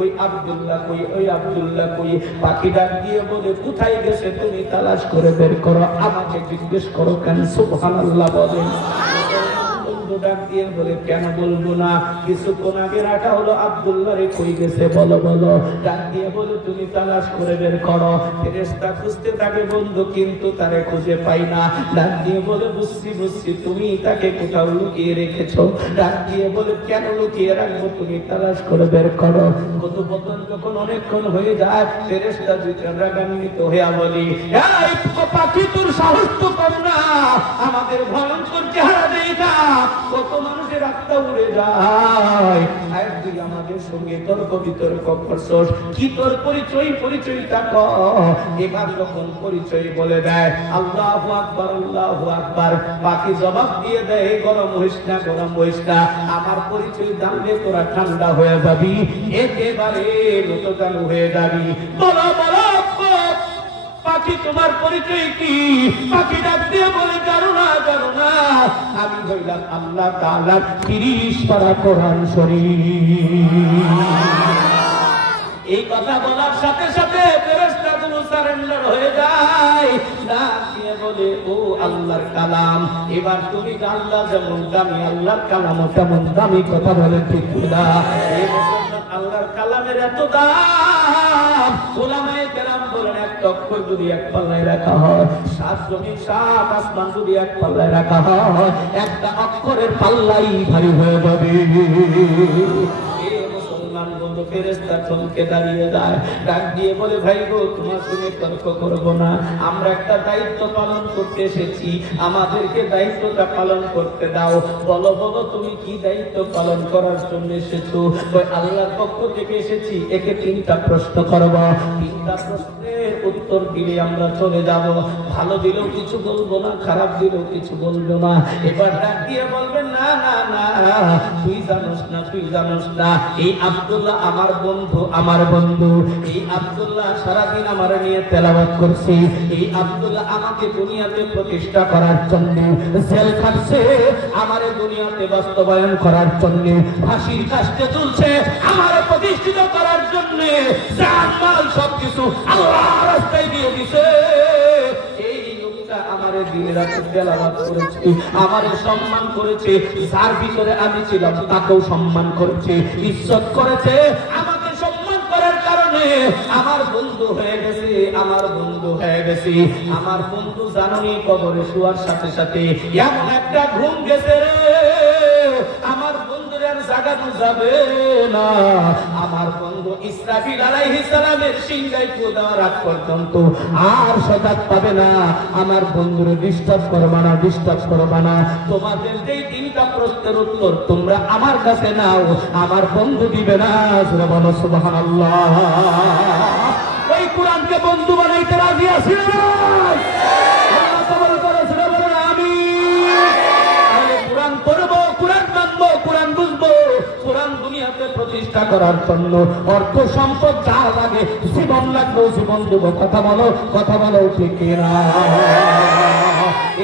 ওই আব্দুল্লাহ কই, ওই আব্দুল্লাহ কই? পাখি ডাক দিয়ে বলে, কোথায় গেছে তুমি তালাশ করে বের করো, আমাকে জিজ্ঞেস করো কেন? সুবহানাল্লাহ বলেন। ডাক দিয়ে বলে কেন বলবো না, কিছুক্ষণ আগে রাখা হলো আব্দুল্লাহ রে কই গেছে বলো বলো। ডাক দিয়ে বলে তুমি তালাশ করে বের করো। ফেরেশতা খুঁজতে থাকে বন্ধু, কিন্তু তারে খুঁজে পাই না। ডাক দিয়ে বলে বুঝছি বুঝছি, তুমি তাকে কোথাও লুকিয়ে রেখেছো। ডাক দিয়ে বলে কেন লুকিয়ে রাখবো, তুমি তালাশ করে বের করো। কথোপকথন যখন অনেকক্ষণ হয়ে যায়, ফেরেশতা রাগান্বিত হইয়া বলি, এই পাখি তোর সাহস তো কম না, আমাদের ভয়ঙ্কর চেহারা দেখা কত মানুষের আত্মা উড়ে যায়, আর তুই আমাদের সঙ্গে তর্ক বিতর্ক করছস, কি তোর পরিচয়, পরিচয়টা কর। এবার যখন পরিচয় বলে দেয় আল্লাহু আকবার আল্লাহু আকবার, পাখি জবাব দিয়ে দেয় গরম হইস না গরম হইস না, আমার পরিচয় জানলে তোরা ঠান্ডা হয়ে যাবি, একেবারে নত চালু হয়ে যাবি। বলো বলো পাখি তোমার পরিচয় কি? পাখি ডাক দিয়ে বলে জানো না জানো না, আমি হইলাম আল্লাহ তাআলার 30 পারা কোরআন শরীফ। এই কথা বলার সাথে সাথে ফেরেশতাগুলো সারেন্ডার হয়ে যায়। ডাক দিয়ে বলে ও আল্লাহর কালাম, এবার তুমি আল্লাহ যেমন দামি, আল্লাহর কালামও তেমন দামি, কথা বলে ঠিক না? এই মুসলমান আল্লাহর কালামের এত দাম, উলামায়ে কেরাম বলেন একটা অক্ষর যদি এক পাল্লায় রাখা হয়, 7 জমিন 7 আসমান যদি এক পাল্লায় রাখা হয়, একটা অক্ষরের পাল্লাই ভারী হয়ে যাবে। ফেরেশতা চমকে দাঁড়িয়ে যায়, ডাক দিয়ে বলে ভাই গো তোমার সঙ্গে তর্ক করবো না, আমরা একটা দায়িত্ব পালন করতে এসেছি, আমাদেরকে দায়িত্বটা পালন করতে দাও। বলো বলো তুমি কি দায়িত্ব পালন করার জন্য এসেছো? ওই আল্লাহর পক্ষ থেকে এসেছি, একে 3টা প্রশ্ন করব, 3টা প্রশ্নের উত্তর দিলে আমরা চলে যাব। ভালো দিলেও কিছু বলবো না, খারাপ দিলেও কিছু বলবো না। এবার ডাক দিয়ে বলবেন না না না, তুই জানোস না তুই জানোস না, এই আব্দুল্লাহ আমার বন্ধু, আমার বন্ধু। এই আব্দুল্লাহ সারাদিন আমার নিয়ে তেলাওয়াত করছে, এই আব্দুল্লাহ আমাকে দুনিয়াতে প্রতিষ্ঠা করার জন্য জেল খাটছে, আমারে দুনিয়াতে বাস্তবায়ন করার জন্য ফাঁসির কাস্টে ঝুলছে, আমারে প্রতিষ্ঠিত করার জন্য জান মাল সবকিছু আল্লাহর রাস্তায় দিয়ে দিছে। আমারে দিনের রাতে তেলাওয়াত করেছে, আমারে সম্মান করেছে, যার ভিতরে আমি ছিলাম তাকেও সম্মান করেছে, ইজ্জত করেছে। আমাকে সম্মান করার কারণে আমার বন্ধু হয়ে গেছে, আমার বন্ধু হয়ে গেছে। আমার বন্ধু জানোনি কবরে শোয়ার সাথে সাথে এমন একটা ঘুম গেছে রে, আমার বন্ধুর আর জাগানো যাবে না। আমার বন্ধু ইসরাফিল আলাইহিস সালামের সিংহায় ফু দেওয়ার আগ পর্যন্ত আর সজাগ পাবে না। আমার বন্ধুরে ডিস্টার্ব করবা না, ডিস্টার্ব করবা না। তোমাদের যেই 3টা প্রশ্নের উত্তর তোমরা আমার কাছে নাও, আমার বন্ধু দিবে না। সুবহানাল্লাহ বলো সুবহানাল্লাহ। ওই কোরআনকে বন্ধু বানাইতে রাজি আছি না? আল্লাহ কবুল করে সুবহানাল্লাহ আমিন। তাহলে কোরআন পড়বো, কোরআন মানবো, কোরআন বুঝবো। কোরআন দুনিয়াতে প্রতিষ্ঠা করার জন্য অর্থ সম্পদ যা লাগে, জীবন লাগবে, জীবন দেবো। কথা বলো, কথা বলো ঠিক না?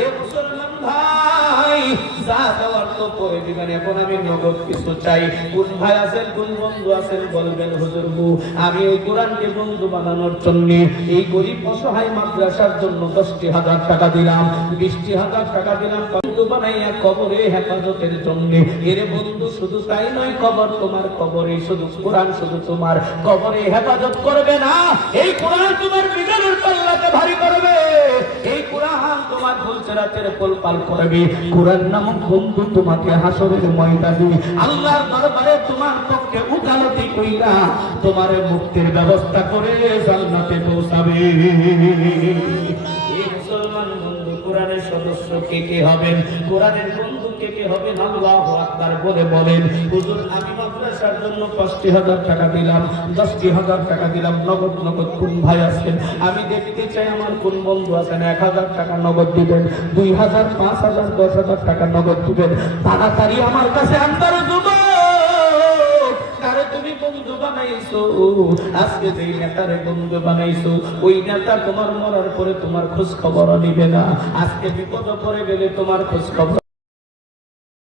এ মুসলমান ভাই, যা দেওয়ার তো পরে দিবেন, এখন আমি নগদ কিছু চাই। কোন ভাই আছেন, কোন বন্ধু আছেন বলবেন হুজুর আমি এই কোরআনকে বন্ধু বানানোর জন্য এই গরিব অসহায় মাদ্রাসার জন্য 10,000 টাকা দিলাম, 20,000 টাকা দিলাম বন্ধু বানাইয়া কবরে হেফাজতের জন্য। এর বন্ধু শুধু তাই নয়, কবর তোমার কবরে শুধু কোরআন শুধু তোমার কবরে হেফাজত করবে না, এই কোরআন তোমার মিজানের পাল্লাতে ভারী করবে, এই কোরআন তোমার ফুলসেরাতের পোলপাল করবে। কোরআন নামক বন্ধু তোমাকে হাসরের ময়দানে আল্লাহর দরবারে তোমার পক্ষে উকালতি কইরা তোমার মুক্তির ব্যবস্থা করে জান্নাতে পৌঁছাবে। এই মুসলমান বন্ধু কোরআনের সদস্য কে কে হবেন, কোরআনের বন্ধু কে কে হবেন? আল্লাহু আকবার বলে বলেন হুজুর আমি মাদ্রাসার জন্য 50,000 টাকা দিলাম, 10,000 টাকা দিলাম নগদ। নগদ কোন ভাই আছেন? আমি দেখতে চাই আমার কোন বন্ধু আছেন 1,000 টাকা নগদ দিবেন, 2,000, 5,000, 10,000 টাকা নগদ দিবেন। তাড়াতাড়ি আমার কাছে আনবার যুবক, কারে তুমি বন্ধু বানাইছো, আজকে যেই নেতারে বন্ধু বানাইছো ওই নেতা তোমার মরার পরে তোমার খোঁজ খবর নিবে না, আজকে বিপদ পড়ে গেলে তোমার খোঁজ খবর